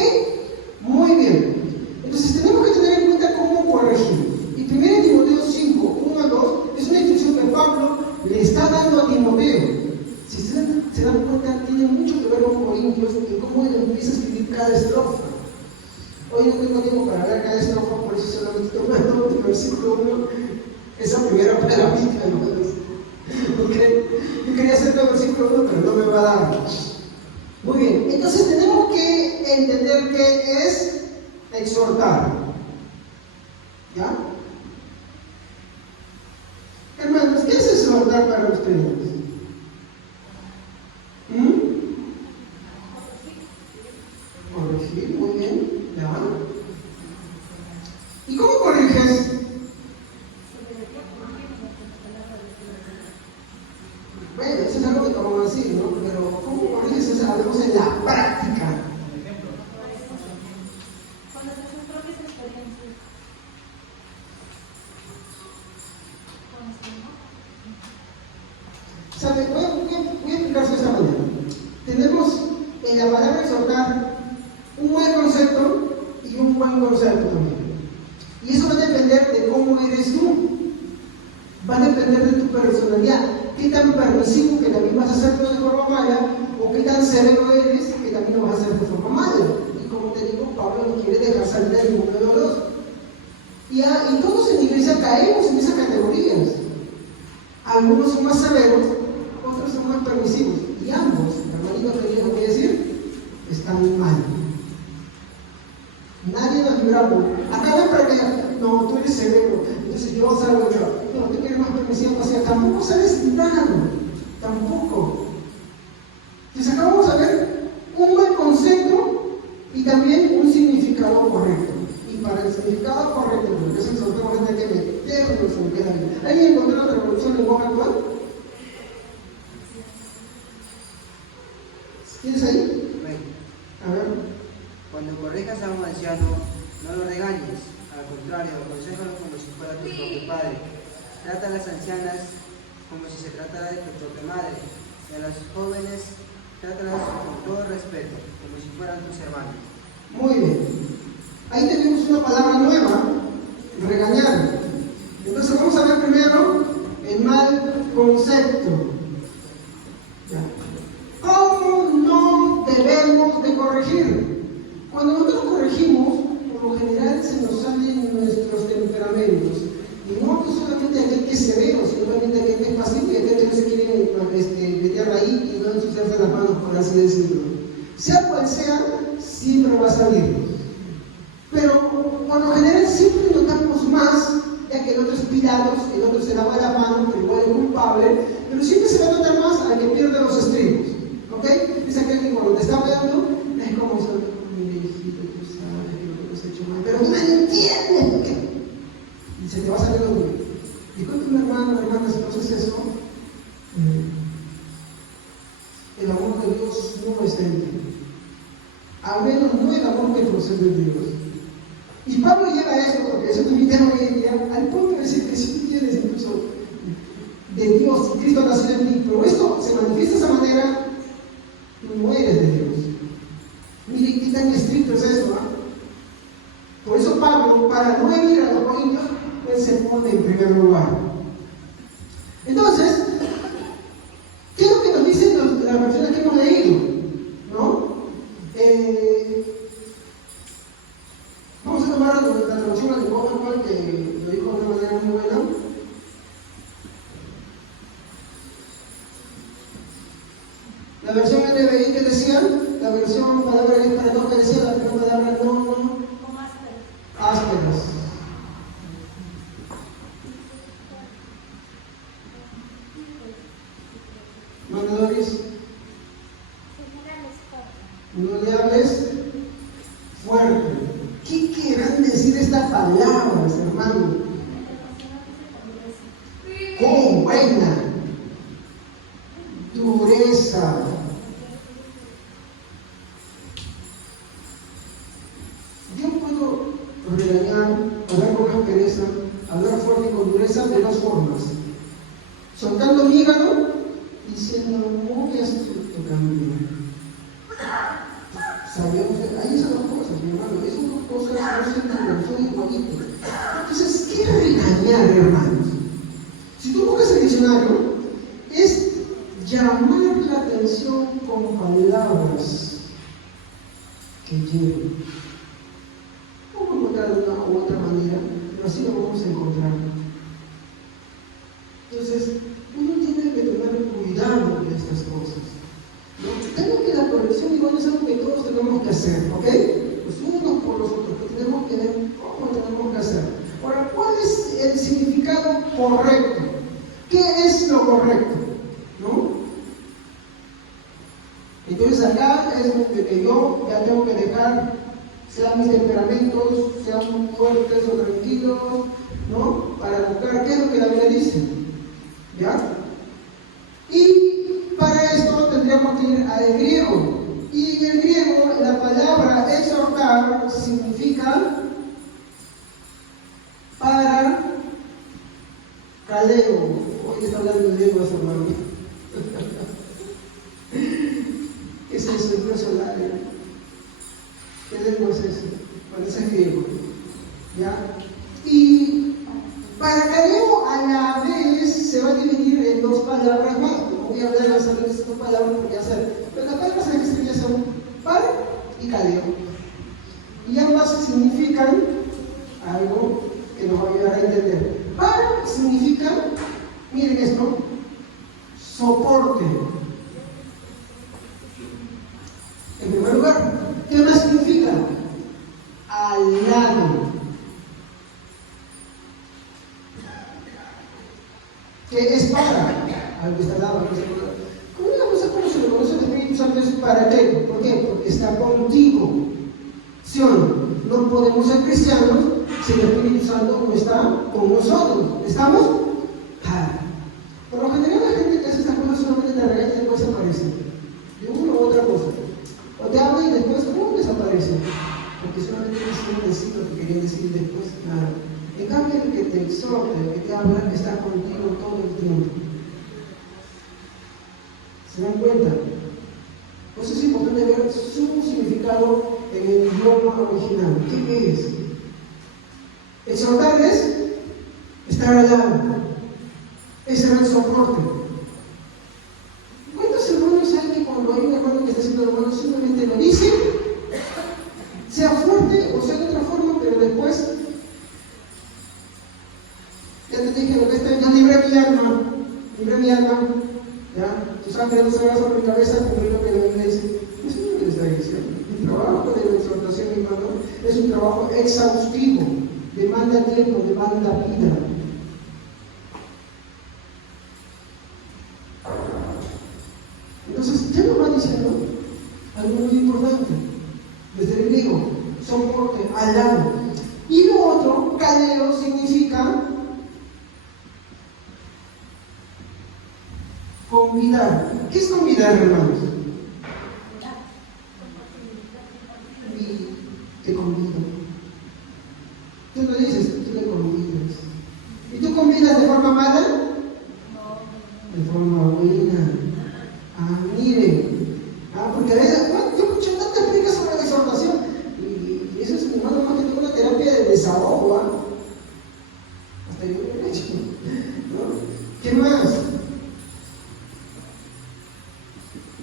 Muy bien. Entonces tenemos que tener en cuenta cómo corregir. Y 1 Timoteo 5, 1 a 2, es una instrucción que Pablo le está dando a Timoteo. Si se dan cuenta, tiene mucho que ver con Corintios en cómo él empieza a escribir cada estrofa. Hoy no tengo tiempo para ver cada estrofa, por eso solamente tomando el versículo 1, esa primera palabrita, hermanos. ¿Ok? Yo quería hacer todo el versículo 1, pero no me va a dar. Muy bien, entonces tenemos que entender que exhortar para ustedes? Corregir, muy bien. ¿Ya? ¿Y cómo corriges? Bueno, eso es algo que acabamos de decir, ¿no? Pero ¿cómo corriges eso? Hablamos en la práctica. Con nuestras propias experiencias. ¿Sabe? Voy a explicarse de esta manera. Tenemos en la palabra exhortar un buen concepto y un buen concepto también. Y eso va a depender de cómo eres tú. Va a depender de tu personalidad. Qué tan permisivo que también vas a hacerlo de forma mala, o qué tan severo eres que también lo vas a hacer de forma mala. Y como te digo, Pablo no quiere dejar salir de ninguno de los dos. Y todos en la iglesia caemos en esas categorías. Algunos son más severos, otros son más permisivos. Y ambos, hermanito querido, voy a decir, están mal. Nadie nos libramos. Acá no es para que, no, tú eres severo, entonces yo salgo yo. No, tú quieres más permisivo, o sea, tampoco sabes nada. Tampoco. Entonces acá vamos a ver un buen concepto y también un significado correcto. Y para el significado correcto, porque eso es absolutamente que meterlo en su vida. ¿Alguien encontró la traducción en lenguaje actual? ¿Tienes ahí? A ver. Cuando corrijas a un anciano, no lo regañes, al contrario, aconséjalo como si fuera tu propio padre. Trata a las ancianas como si se tratara de tu propia madre, y a las jóvenes, trátalas con todo respeto, como si fueran tus hermanos. Muy bien. Ahí tenemos una palabra nueva, regañar. Entonces vamos a ver primero el mal concepto. ¿Ya? ¿Cómo no debemos de corregir? Cuando nosotros corregimos, por lo general se nos salen nuestros temperamentos. Y no solamente aquel que es severo, sino también aquel que es pasivo y aquel que no se quiere meter ahí y no ensuciarse las manos, por así decirlo. Sea cual sea, siempre va a salir. Pero por lo general siempre notamos más, ya que el otro es Pilatos, el otro se lava la mano, pero igual es culpable, pero siempre se va a notar más al que pierde los estribos. ¿Ok? Es aquel que cuando te está hablando, es como mire, hijito, tú sabes que lo que has hecho mal, pero tú no entiendes por qué. Y se te va saliendo muy. Disculpe, hermano, hermanas, entonces eso, el amor de Dios no está en ti. Al menos no el amor que procede de Dios. Y Pablo llega a eso, porque eso también tiene hoy en día, al punto de decir que si tú tienes incluso de Dios, y Cristo ha nacido en ti, pero esto se manifiesta de esa manera, tú no eres de Dios. Miren qué tan estricto es esto, ¿no? Por eso Pablo, para no herir a los corintios, él se pone en primer lugar. Entonces, ¿qué es lo que nos dicen las versiones que hemos leído? ¿No? Vamos a tomar la traducción al lenguaje actual, que lo dijo de una manera muy buena. La versión NBI que decía, la versión palabra para no que decía, la versión palabra no ásperas. Mandadores, no le hables fuerte. ¿Qué querrán decir estas palabras, hermano? ¡Con buena! Dureza. Yo puedo regañar, hablar con aspereza, hablar fuerte y con dureza de dos formas. Soltando mi hígado, diciendo, muy astuto también. Sabemos que hay esas dos cosas, mi hermano, esas dos cosas no son igualitos. Entonces, ¿qué regañar, hermanos? Si tú buscas el diccionario, es llamar la atención con palabras que lleven. Vamos a encontrar de una u otra manera, pero así lo vamos a encontrar. Entonces, uno tiene que tener cuidado de estas cosas. Tengo que la corrección igual es algo que todos tenemos que hacer, ¿ok? Los unos por los otros, que tenemos que ver cómo tenemos que hacer. Ahora, ¿cuál es el significado correcto? ¿Qué es lo correcto, ¿no? Entonces acá es donde que yo ya tengo que dejar, sean mis temperamentos, sean fuertes o tranquilos, ¿no? Para buscar qué es lo que la Biblia dice, ¿ya? Y para esto tendríamos que ir al griego. Y en el griego la palabra exhortar significa para caleo. Hoy está hablando de lenguas, hermano. ¿Qué es eso? ¿Qué es solar? ¿Qué lengua es eso? Parece griego. ¿Ya? Y para caleo a la vez se va a dividir en dos palabras más. No voy a hablar de las dos palabras porque ya saben. Pero las palabras que se son par y caleo. Y ambas significan algo que nos va a ayudar a entender. Par significa, miren esto, soporte. En primer lugar, ¿qué más significa? Al lado. ¿Qué es para? Algo está al lado. ¿Cómo se le conoce al Espíritu Santo? ¿Es para qué? ¿Por qué? Porque está contigo. ¿Sí o no? No podemos ser cristianos si el Espíritu Santo no está con nosotros. ¿Estamos? Por lo general la gente que hace estas cosas solamente te regaña y después desaparece. De una u otra cosa. O te habla y después ¡pum! Desaparece. Porque solamente quieren decir lo que querían decir y después nada. En cambio el que te exhorta, el que te habla, está contigo todo el tiempo. ¿Se dan cuenta? Por eso es importante ver su significado en el idioma original. ¿Qué es? Exhortar es estar al lado. Ese es el soporte. ¿Cuántos hermanos hay que cuando hay un hermano que está haciendo hermano simplemente lo dice, sea fuerte o sea de otra forma, pero después ya te dije lo que está, yo libré mi alma, ya, tu sangre no se va sobre mi cabeza, como es lo que la Biblia dice. Eso es lo que le está diciendo. El trabajo de la exhortación, hermano, es un trabajo exhaustivo, demanda tiempo, demanda vida. Entonces, ya nos va diciendo algo muy importante, desde el griego, soporte, al lado. Y lo otro, caleo, significa convidar. ¿Qué es convidar, hermanos? Te convido. Tú lo dices, tú le convidas. ¿Y tú convidas de forma mala? De forma buena. Mire. Porque a veces, yo escucho tantas predicas sobre la exhortación. Y eso es, hermano, más que todo una terapia de desahogo. Hasta yo lo he hecho. ¿No? ¿Qué más?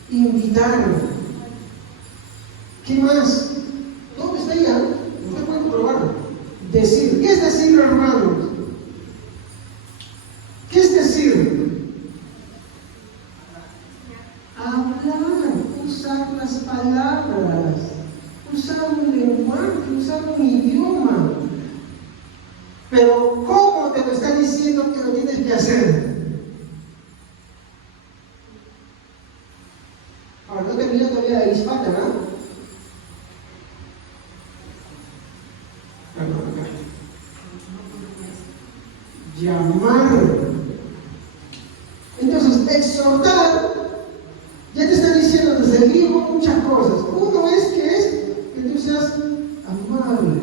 Invitar. ¿Qué más? ¿Dónde está ella? Usted puede comprobarlo. Decir. ¿Qué es decir, hermanos? ¿Qué es decir? Hablar, usar las palabras, usar un lenguaje, usar un idioma. Pero ¿cómo te lo está diciendo que lo tienes que hacer? Ahora, no termina todavía de falta, ¿verdad? Llamar. Entonces, exhortar, ya te está diciendo desde el griego muchas cosas. Uno es que tú seas amable,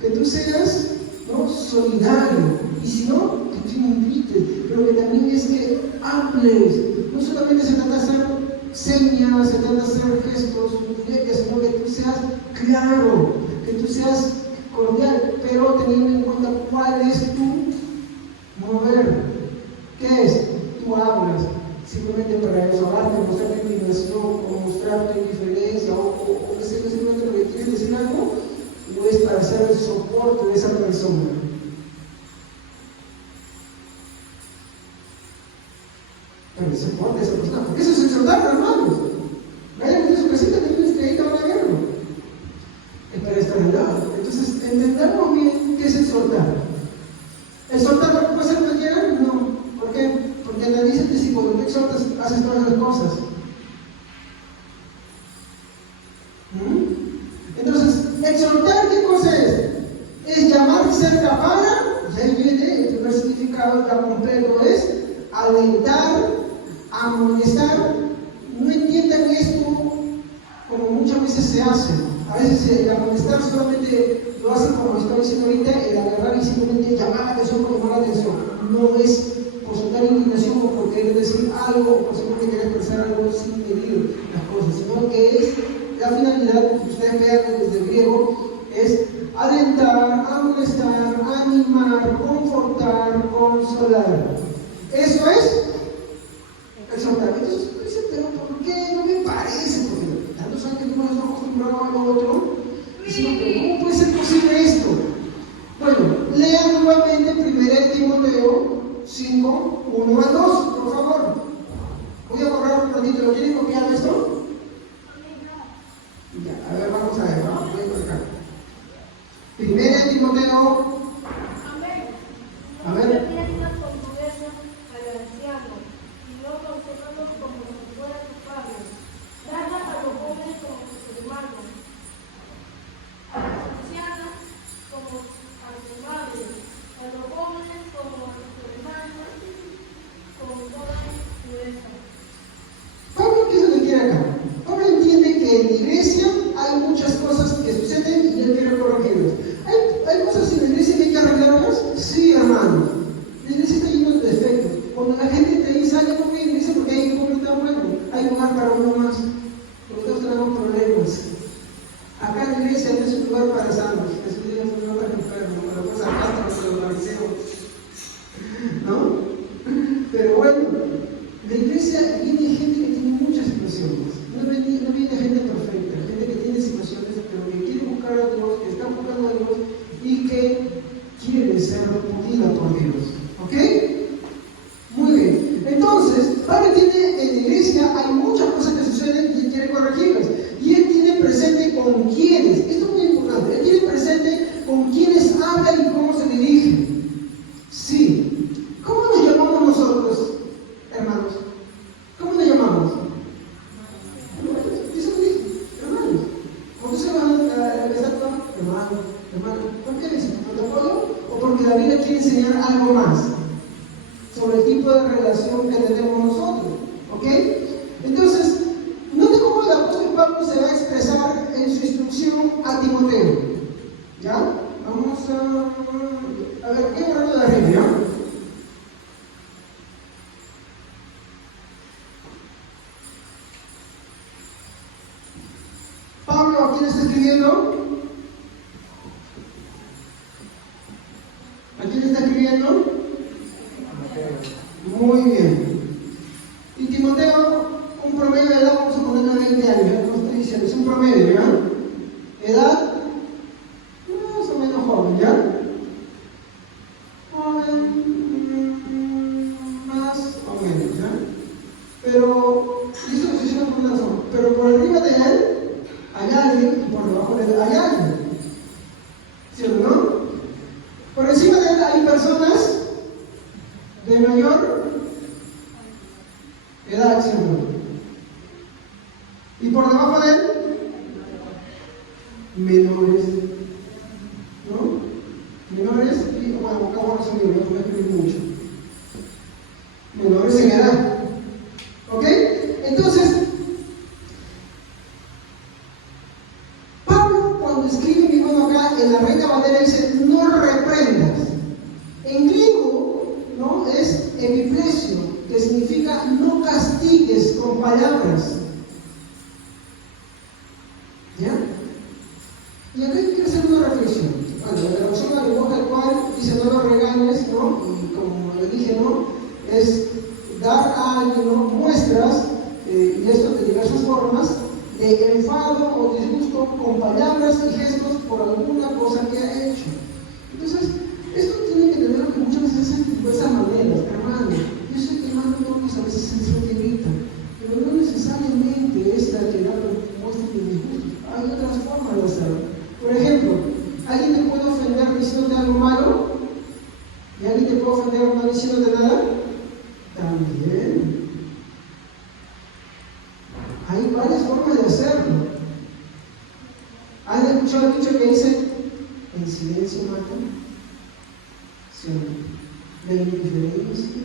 que tú seas, ¿no?, solidario, y si no, que tú invites, pero que también es que hables. No solamente se trata de hacer señas, se trata de hacer gestos, sino que tú seas claro, que tú seas cordial, pero teniendo en cuenta cuál es tu mover. ¿Qué es? Tú hablas simplemente para desahogarte, mostrar tu indignación, o mostrar tu indiferencia, o que simplemente porque quieres decir algo, o es para hacer el soporte de esa persona. Pero el soporte de esa persona, porque eso es exhortar, hermanos. Vayan a su casita, tienes que ir a verlo. Es para estar al lado. Entonces, entendamos bien qué es exhortar. ¿Exhortar lo que puede hacer cualquiera? No. ¿Por qué? Porque la dice sientes si cuando te exhortas haces todas las cosas? Entonces, exhortar, ¿qué cosa es? Es llamar cerca para, y ahí viene el primer significado ya completo, es alentar, amonestar. No entiendan esto como muchas veces se hace. A veces el amonestar solamente lo hacen como estaba diciendo ahorita, el agarrar y simplemente llamar la atención por llamar la atención. No es por soltar indignación o por querer decir algo o por simplemente querer expresar algo sin medir las cosas, sino que es la finalidad, que ustedes vean desde el griego, es alentar, amonestar, animar, confortar, consolar. Eso es exhortar. Entonces, pero ¿por qué? No me parece, porque tantos años que no nos acostumbramos a lo otro. Decimos, pero ¿cómo puede ser posible esto? Bueno, lean nuevamente 1 Timoteo 5, 1 al 2, por favor. Voy a borrar un ratito, ¿lo quieren copiar esto? Ya, a ver, vamos a ver, voy a colocar. 1 Timoteo. A ver. Pablo, ¿qué es lo que quiere acá? Pablo entiende que en la iglesia hay muchas cosas que suceden y él quiere corregirlas. ¿Hay cosas en la iglesia que hay que arreglarlas? Sí, hermano. La iglesia está llena de defectos. Cuando la gente te dice, ay, yo no voy a la iglesia porque hay un poco tan bueno, hay lugar para uno más. Porque todos tenemos problemas. Acá en la iglesia no es un lugar para sanos, es un lugar para enfermos, para los sarcásticos, para los fariseos. ¿No? Pero bueno, la iglesia viene gente que tiene muchas situaciones. No viene gente perfecta, gente que tiene situaciones, pero que quiere buscar a Dios, que está buscando a Dios y que quiere ser respondida por Dios. ¿Ok? Muy bien. Entonces, Pablo entiende en la iglesia hay muchas cosas que suceden y él quiere corregirlas. Y él tiene presente con quiénes. Esto es muy importante. Él tiene presente con quiénes habla y cómo se dirige. Sí. ¿Cómo nos llamamos nosotros, hermanos? ¿Cómo nos llamamos? Eso lo dije, hermanos. ¿Por qué se van a empezar con hermano? ¿Por qué es? ¿Por protocolo? ¿O porque la Biblia quiere enseñar algo más sobre el tipo de relación que tenemos nosotros? ¿Ok? Entonces, note cómo el apóstol Pablo se va a expresar en su instrucción a Timoteo. ¿Ya? Vamos a ver, ¿qué borrado de arriba? ¿Ya? Pablo, ¿a quién está escribiendo? ¿A quién está escribiendo? Muy bien. Y Timoteo, un promedio de edad, vamos a ponerle 20 años, no estoy diciendo, es un promedio, ¿ya? Edad, más o menos joven, ¿ya? Joven, más o menos, ¿ya? Pero, y eso lo estoy diciendo por una razón, pero por arriba de él hay alguien y por debajo de él hay alguien. ¿Cierto, no? Por encima de él hay personas de mayor edad, ¿cierto? Y por debajo de él, menores, ¿no? Menores, y bueno, acá vamos a subir, no voy a escribir mucho. Menores en edad. ¿Ok? Entonces, Pablo, cuando escribe mi mano acá en la Reina Valera, dice: no reprendas. En griego, ¿no? Es epiplesio, que significa no castigues con palabras. ¿Ya? Y acá quiero hacer una reflexión. Bueno, la traducción al lenguaje actual dice: no lo regañes, ¿no? Y como le dije, ¿no? Es dar a alguien, ¿no? Muestras, y esto de diversas formas, de enfado o disgusto con palabras y gestos por alguna cosa que ha hecho. Entonces, esto tiene que tener que muchas veces hacen de diversas maneras, hermano. Yo sé que hermano todos a veces se grita, pero no necesariamente es la que da muestra de disgusto. Hay otras formas de hacerlo. Por ejemplo, ¿alguien te puede ofender diciéndote algo malo? ¿Y alguien te puede ofender no diciéndote nada? También. varias formas de hacerlo. ¿Han escuchado el dicho que dice, el silencio mata? Sí, la indiferencia.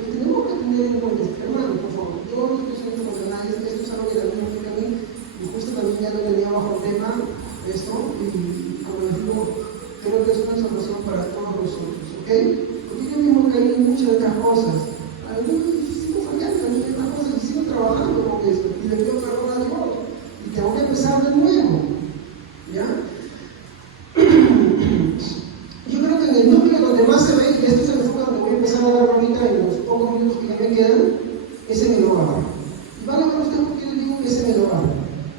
Y tenemos que tener en cuenta, hermano, por favor, yo no estoy siendo contra nadie, esto es algo que también me aplica a mí, y justo también ya lo tenía bajo el tema, esto, y como les digo, creo que es una salvación para todos nosotros, ¿ok? Porque yo mismo caí en muchas de estas cosas. Algunos sigo fallando en estas cosas y sigo trabajando con esto, y le pido perdón a Dios, y tengo que empezar de nuevo, ¿ya? Yo creo que en el núcleo donde más se ve, y esto es el enfoque donde voy a empezar a dar ahorita en los pocos minutos que ya me quedan, es en el hogar. Y van a ver ustedes por qué les digo que es en el hogar.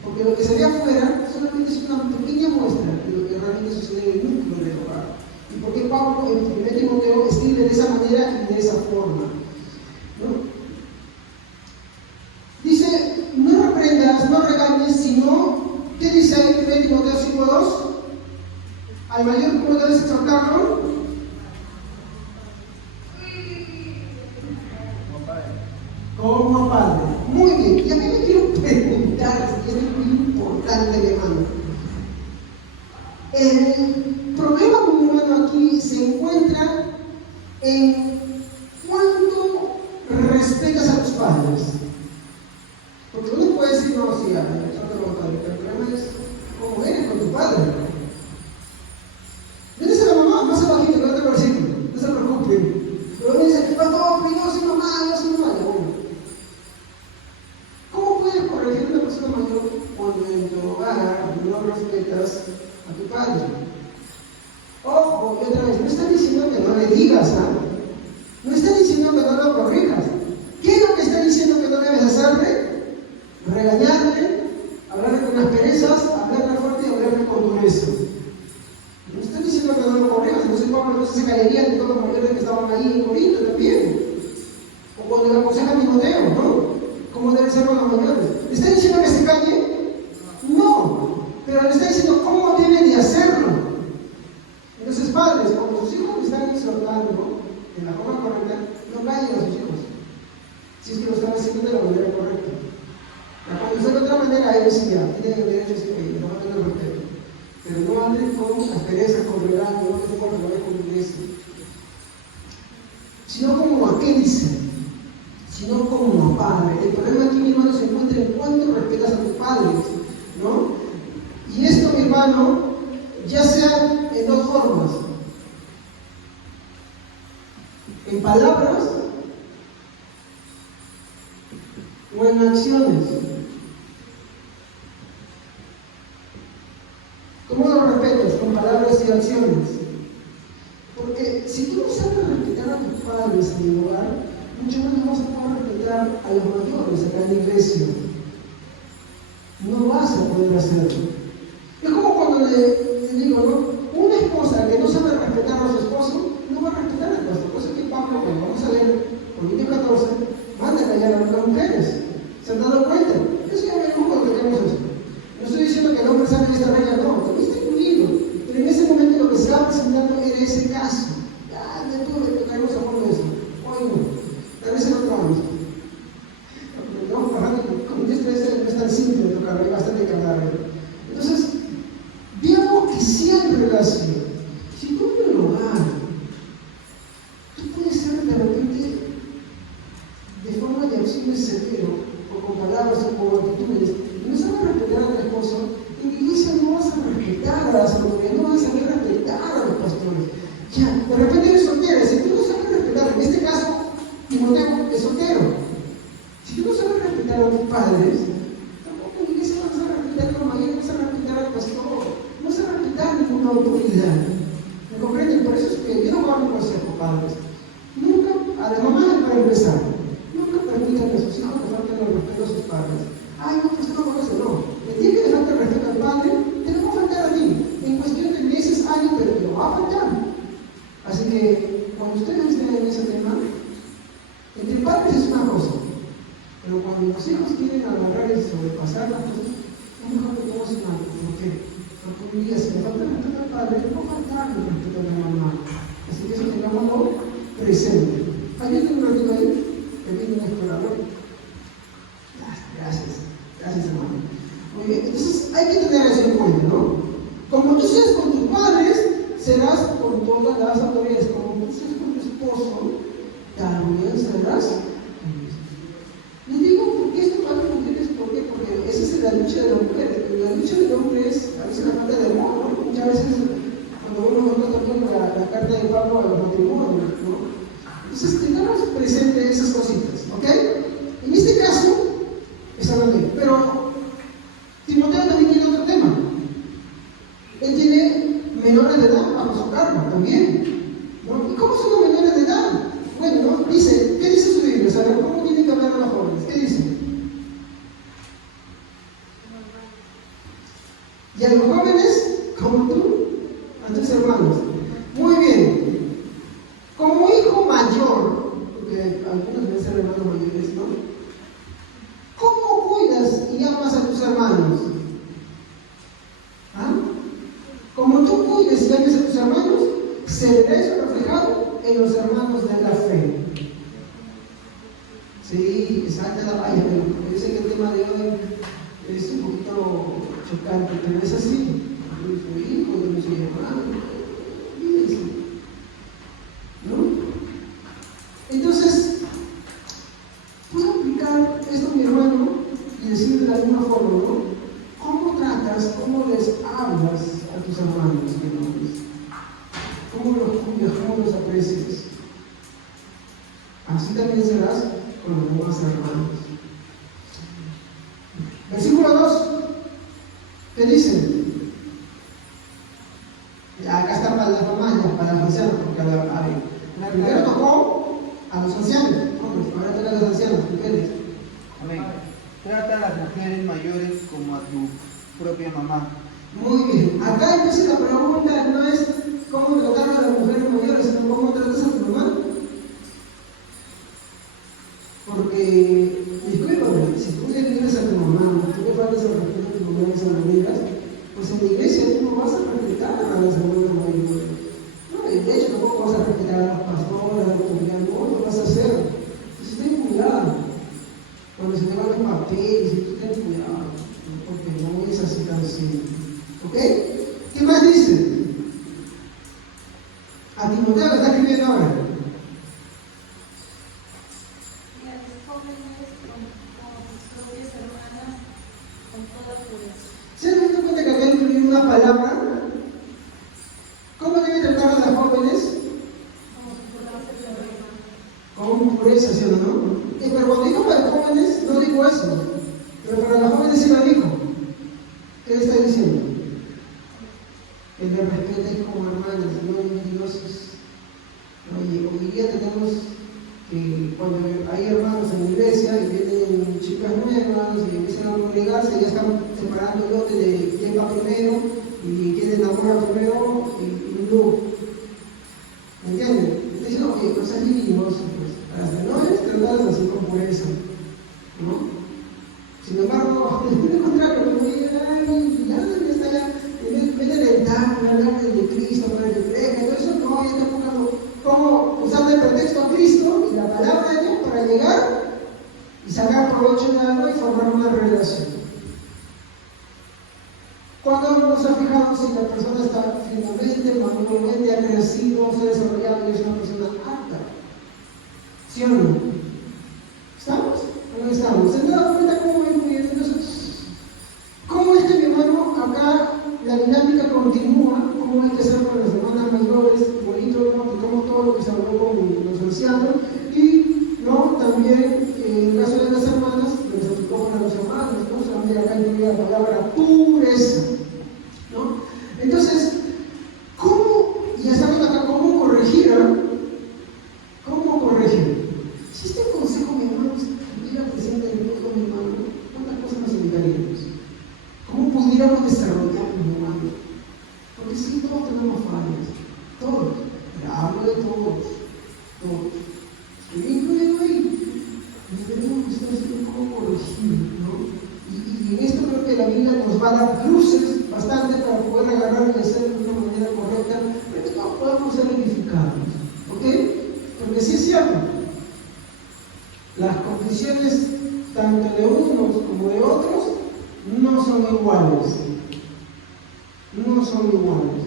Porque lo que se ve afuera solamente es una pequeña muestra de lo que realmente sucede en el núcleo del hogar. Y por qué Pablo en 1 Timoteo escribe de esa manera y de esa forma, ¿no? Dice, no reprendas, no regañes, sino, ¿qué dice ahí 1 Timoteo 5:2? Al mayor, ¿cómo debes exhortarlo? Como padre. Muy bien. Y a mí me quiero preguntar, y esto es muy importante, mi hermano. El problema, mi hermano, aquí se encuentra en cuánto respetas a tus padres. Porque uno puede decir, no, sí, como padre, pero el problema es cómo eres con tu padre. Dice la mamá, más abajito, no te versículo, no se preocupen. Pero me dice, pastor, yo soy mamá, yo soy mamá. ¿Cómo puedes corregir a una persona mayor cuando en tu hogar no respetas a tu padre? Ojo, y otra vez, no está diciendo que no le digas, ¿ah? No está diciendo que no lo corrijas. ¿Qué es lo que está diciendo que no debes hacerle? Regañarle, hablarle con asperezas, hablarle fuerte y hablarle con dureza. No estoy diciendo que no lo corrijas, no sé cómo entonces se caerían de todos los mayores que estaban ahí en Corinto también. O cuando le aconseja a Timoteo, ¿no? ¿Cómo deben ser los mayores? ¿Le está diciendo que se calle? No, pero le está diciendo cómo debe de hacerlo. Entonces, padres, cuando sus hijos están exhortando de la forma correcta, no callen a sus hijos, si es que lo están haciendo de la manera correcta. Cuando están de otra manera, ellos sí ya tienen el derecho a decir, oye, no van a tener respeto. Pero no anden con asperezas, con regaño, no te pongan a con iglesia. Sino como a qué dice, sino como a padre. El problema aquí, mi hermano, se encuentra en cuánto respetas a tus padres, ¿no? Y esto, mi hermano, ya sea en dos formas: en palabras o en acciones. ¿Cómo lo respetas? Con palabras y acciones. Porque si tú no sabes respetar a tus padres en el hogar, mucho menos vas a poder respetar a los mayores acá en la iglesia. No vas a poder hacerlo. Es como cuando le digo, ¿no? Una esposa que no sabe respetar a su esposo, no va a respetar a su esposo. Por eso es que Pablo, que vamos a leer, Corintios 14, manda a callar a las mujeres. ¿Se han dado cuenta? Eso ya me gusta que tenemos eso. No estoy diciendo que el hombre sabe esta regla, no, también está incluido. Pero en ese momento lo que se estaba presentando era ese caso. Ya, de todo lo que traemos a fondo de eso. Hoy no, tal vez en otro año. Estamos trabajando con Dios, no es tan simple de tocar, hay bastante que hablar. Entonces, veamos que sí hay relación. Si tú en el hogar, tú puedes ser de repente, de forma de acciones severo, o con palabras o con actitudes, y no sabes respetar a tu esposo, en la iglesia no vas a respetar a las autoridades, no vas a saber respetar a los pastores. Ya, de repente eres soltera, si tú no sabes respetar, en este caso, Timoteo es soltero. Si tú no sabes respetar a tus padres, tampoco en la iglesia vas a respetar a los mayores, vas a respetar al pastor, no vas a respetar ninguna autoridad. ¿Me comprenden? Por eso es que yo no hago un consejo, padres. Nunca, a la mamá para empezar, nunca permitan que sus hijos le falten el respeto a sus padres. Ay, no, pues no conoce, no. El día que le falta el respeto al padre, te lo va a faltar a ti. En cuestión de meses, años, pero te lo va a faltar. Así que, cuando ustedes estén en ese tema, entre padres es una cosa, pero cuando los hijos quieren agarrar y sobrepasar las cosas, es mejor que todos se maten. ¿Por qué? Porque un día, si le falta el respeto al padre, le va a faltar el respeto a la mamá. Así que eso tengámoslo presente. Ayer tengo un ratito ahí, que vino un explorador. Gracias. seas con tus padres, serás con todas las autoridades. Como tú seas con tu esposo, también serás con Cristo. Les digo, ¿por qué esto para las mujeres? ¿Por qué? Porque esa es la lucha de la mujer. La lucha del hombre es a veces la falta de amor, ¿no? Muchas veces, cuando uno nota también la carta de Pablo a los matrimonios, ¿no? Entonces, tengamos presente esas cositas, ¿ok? En este caso, es la ley. Pero Timoteo también tiene otro tema. Él tiene menores de edad bajo su cargo también, ¿no? ¿Y cómo son los menores de edad? Bueno, ¿no? Dice, ¿qué dice su Biblia? ¿Saben cómo tienen que hablar a los jóvenes? ¿Qué dice? Y a los jóvenes, como tú, a tus hermanos. Muy bien. Como hijo mayor, porque algunos deben ser hermanos mayores, ¿no? ¿Cómo cuidas y amas a tus hermanos? ¿Ah? Como tú cuides y ames a tus hermanos, se verá eso reflejado en los hermanos de la fe. Sí, salta la valla, pero porque dicen que el tema de hoy es un poquito chocante, pero es así. Yo soy hijo, yo no soy hermano. Fíjense, ¿no? Entonces, puedo aplicar esto a mi hermano y decirle de la misma forma, ¿no? ¿Cómo tratas, cómo les hablas a tus hermanos menores? ¿Cómo los cuidas, cómo los aprecias? Así también serás con los demás hermanos. Versículo 2, ¿qué dice? Acá está para las mamás, para los ancianos, porque primero tocó a los ancianos, hombres, ahora toca a los ancianos, mujeres. Amén. Trata a las mujeres mayores como a tu propia mamá. Muy bien, acá entonces la pregunta no es cómo tratar a las mujeres mayores, sino cómo tratas a tu mamá. Porque, discúlpame, si tú le dices a tu mamá, tú le faltas el respeto a tu mamá de esas maneras, pues en la iglesia tú no vas a respetar a las hermanas mayores. No, de hecho tampoco vas a respetar a los pastores, a la autoridad, no lo vas a hacer. Entonces ten cuidado. Cuando se te van los papeles, tú ten cuidado, porque no es así tan simple. ¿Ok? ¿Qué más dice? A Timoteo lo está escribiendo ahora. Y a los jóvenes como sus propias hermanas con toda pureza. ¿Se han dado cuenta que acá incluye una palabra? ¿Cómo debe tratar a las jóvenes? Con pureza, ¿sí o no? Pero cuando dijo para los jóvenes, no dijo eso. Pero para las jóvenes sí lo dijo. ¿Qué le está diciendo? Que le respeten como hermanas, no envidiosos. Oye, hoy día tenemos que cuando hay hermanos en la iglesia y vienen chicas nuevas y empiezan a congregarse, ya están separando el lote de quién va primero y quién enamora primero y no. ¿Me entienden? Dicen, oye, no seas envidioso, pues. Para las menores tratadas así con pureza, ¿no? Sin embargo, después de contrario, cuando digan, ay, ya está ya, en vez de alentar, hablar de Cristo, hablar de iglesia, todo eso, no, ya está buscando cómo usar de pretexto a Cristo y la palabra de Dios para llegar y sacar provecho de algo y formar una relación. Cuando nos ha fijado si la persona está finalmente, maduramente, ha crecido, se ha desarrollado y es una persona apta? ¿Sí o no? ¿Estamos? ¿O no estamos? ¿Se han dado cuenta cómo es muy bien? Entonces, ¿cómo es que mi hermano acá la dinámica continúa? ¿Cómo hay que hacer con las hermanas mayores? Bonito, ¿no? Y como todo lo que se habló con los ancianos. Y, ¿no? También, en el caso de las hermanas, les aplicó con los hermanos, ¿no? Solamente acá incluye la palabra pureza, ¿no? Entonces, ¿cómo? Y ya estamos acá, ¿cómo corregir? ¿Cómo corregir? Si este consejo, mi hermano, estuviera presente en el hijo, mi hermano, ¿cuántas cosas nos evitaríamos? ¿Cómo pudiéramos desarrollarnos, mi hermano? Porque sí, todos tenemos fallas, todos. Pero hablo de todos, todos. Y me incluyo ahí. Y tenemos que estar haciendo cómo corregir, ¿no? Y en esto creo que la Biblia nos va a dar luces bastante para poder agarrar y hacerlo de una manera correcta, para que todos podamos ser edificados. ¿Ok? Porque sí es cierto. Las condiciones tanto de unos como de otros no son iguales. no son iguales.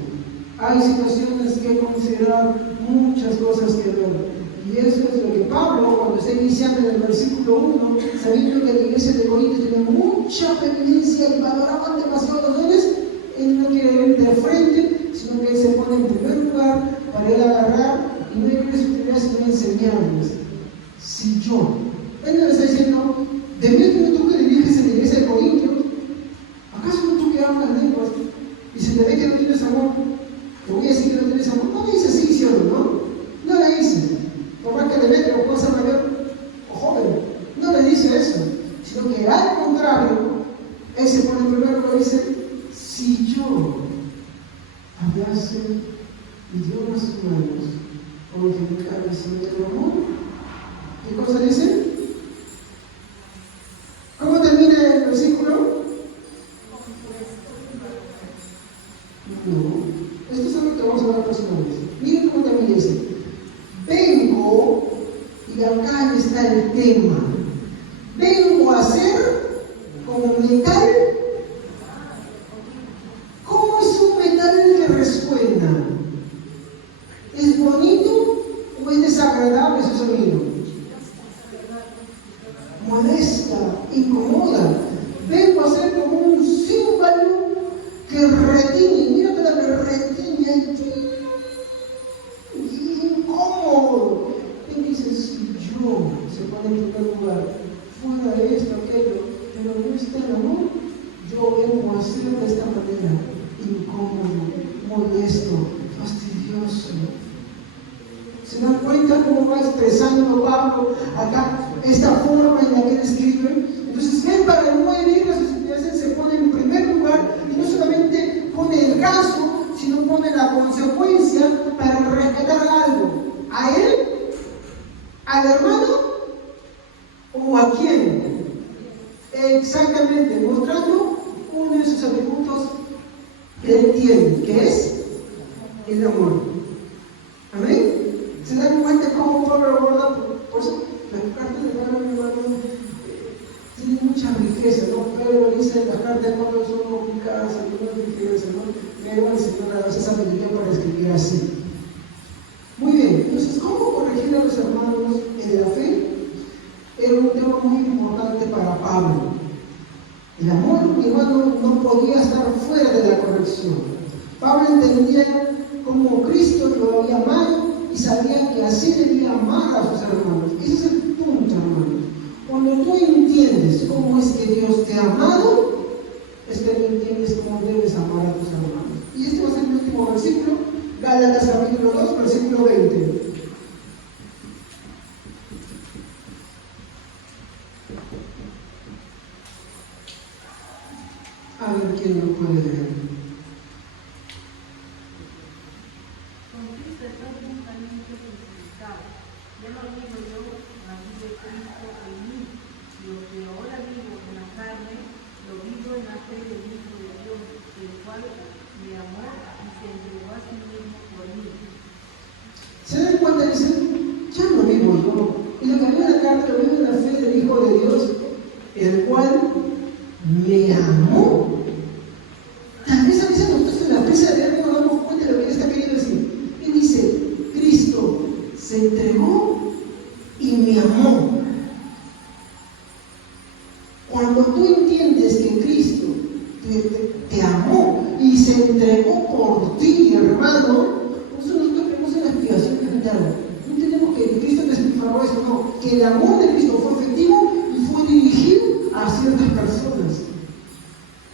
Hay situaciones que considerar, muchas cosas que ver. Y eso es lo que Pablo, cuando está iniciando en el versículo 1, sabiendo que la iglesia de Corinto tiene mucha feminancia y valoraban demasiado los dones, él no quiere ir de frente, sino que él se pone en primer lugar para él agarrar y no ir a sus utilidad sino enseñarles. Si yo, él no le está diciendo, de mí tú que diriges en la iglesia de Corintios, ¿acaso no tú que hablas lenguas y se te ve que no tienes amor? Te voy a decir que no tienes amor. No le dice así, ¿sí o no? No le dice. Por más que le mete o cosa mayor o joven, no le dice eso, sino que al contrario, él se pone primero y dice, si yo hablase idiomas humanos, como que nunca recibe el amor, ¿qué cosa dice? ¿Cómo termina el versículo? No, esto es algo que vamos a ver la próxima vez. Miren cómo termina dice. Vengo, y acá está el tema, vengo a ser como metal. ¿Cómo es un metal que resuena? ¿Es bonito o es desagradable su sonido? Molesta, incomoda. Vengo a ser como un címbalo que retiñe, mira que la retiñe. Incómodo. Él dice, si yo se pone en primer lugar, fuera de esto, aquello, pero no está el amor, yo vengo a ser de esta manera, incómodo, molesto, fastidioso. ¿Se dan cuenta cómo va expresando Pablo acá esta forma en la que él escribe? Entonces él, para no herir las susceptibilidades, se pone en primer lugar y no solamente pone el caso, sino pone la consecuencia para rescatar algo. ¿A él? ¿Al hermano? ¿O a quién? Exactamente, mostrando uno de sus atributos que él tiene, que es el amor. ¿Amén? ¿Se dan cuenta cómo Pablo aborda? Por eso, las cartas de Pablo, hermano, tienen mucha riqueza, ¿no? Pedro dice, las cartas de Pablo son complicadas, algunas riquezas, ¿no? Pero el Señor a veces habilitó para escribir así. Muy bien, entonces, ¿cómo corregir a los hermanos en la fe? Era un tema muy importante para Pablo. El amor, mi hermano, no podía estar fuera de la corrección. Pablo entendía cómo Cristo lo había amado y sabía que así debía amar a sus hermanos. Ese es el punto, hermanos. Cuando tú entiendes cómo es que Dios te ha amado, es que tú entiendes cómo debes amar a tus hermanos. Y este va a ser el último versículo, Gálatas capítulo 2, versículo 20. A ver quién lo puede leer. Con Cristo estoy juntamente crucificado. Ya no vivo yo, mas vive Cristo en mí. Lo que ahora vivo en la carne, lo vivo en la fe del Hijo de Dios, el cual me amó y se entregó a sí mismo por mí. ¿Se dan cuenta? Dicen, ya no vivo yo. Y lo que vive en la carne, lo vivo en la fe del Hijo de Dios, el cual me amó. Tal vez a veces nosotros en la presa de ver no nos damos cuenta de lo que él está queriendo decir. Él dice, Cristo se entregó y me amó. Cuando tú entiendes que Cristo te amó y se entregó por ti, hermano, nosotros creemos en la expiación mental. No tenemos que Cristo despilfarró esto, no. Que el amor de Cristo fue efectivo y fue dirigido a ciertas personas.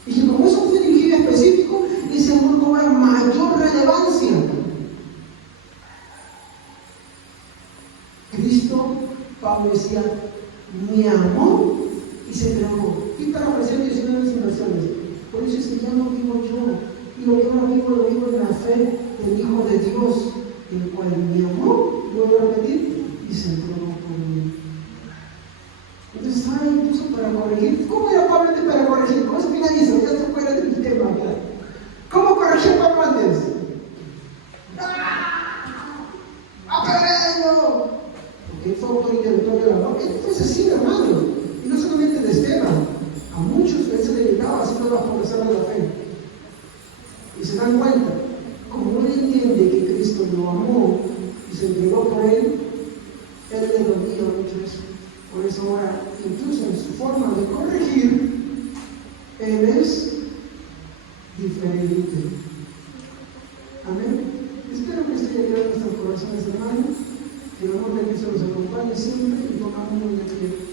Y que como eso fue dirigido específico, ese amor cobra mayor relevancia. Cristo, Pablo decía, me amó y se entregó. Y para ofrecer 19 inversiones. Por eso es que ya no vivo yo. Y lo que ahora vivo, lo vivo en la fe del Hijo de Dios, el cual me amó, lo voy a repetir, y se entregó por mí. Entonces, ahora incluso para corregir. ¿Cómo era Pablo antes para corregir? ¿Cómo se finaliza? Ya estoy fuera de mi tema, ¿verdad? ¿Cómo corregía Pablo antes? ¡Apedréalo! Porque él fue autor intelectual de la norma. Él fue asesino, hermano. Y no solamente de Esteban. A muchos él se dedicaba a hacer nuevas profesoras de la fe. Y dan cuenta, como él entiende que Cristo lo amó y se entregó por él le dolía mucho eso. Por eso ahora, incluso en su forma de corregir, él es diferente. Amén. Espero que esté llegando a nuestros corazones, hermanos. Que el amor de Cristo nos acompañe siempre y pongamos de pie.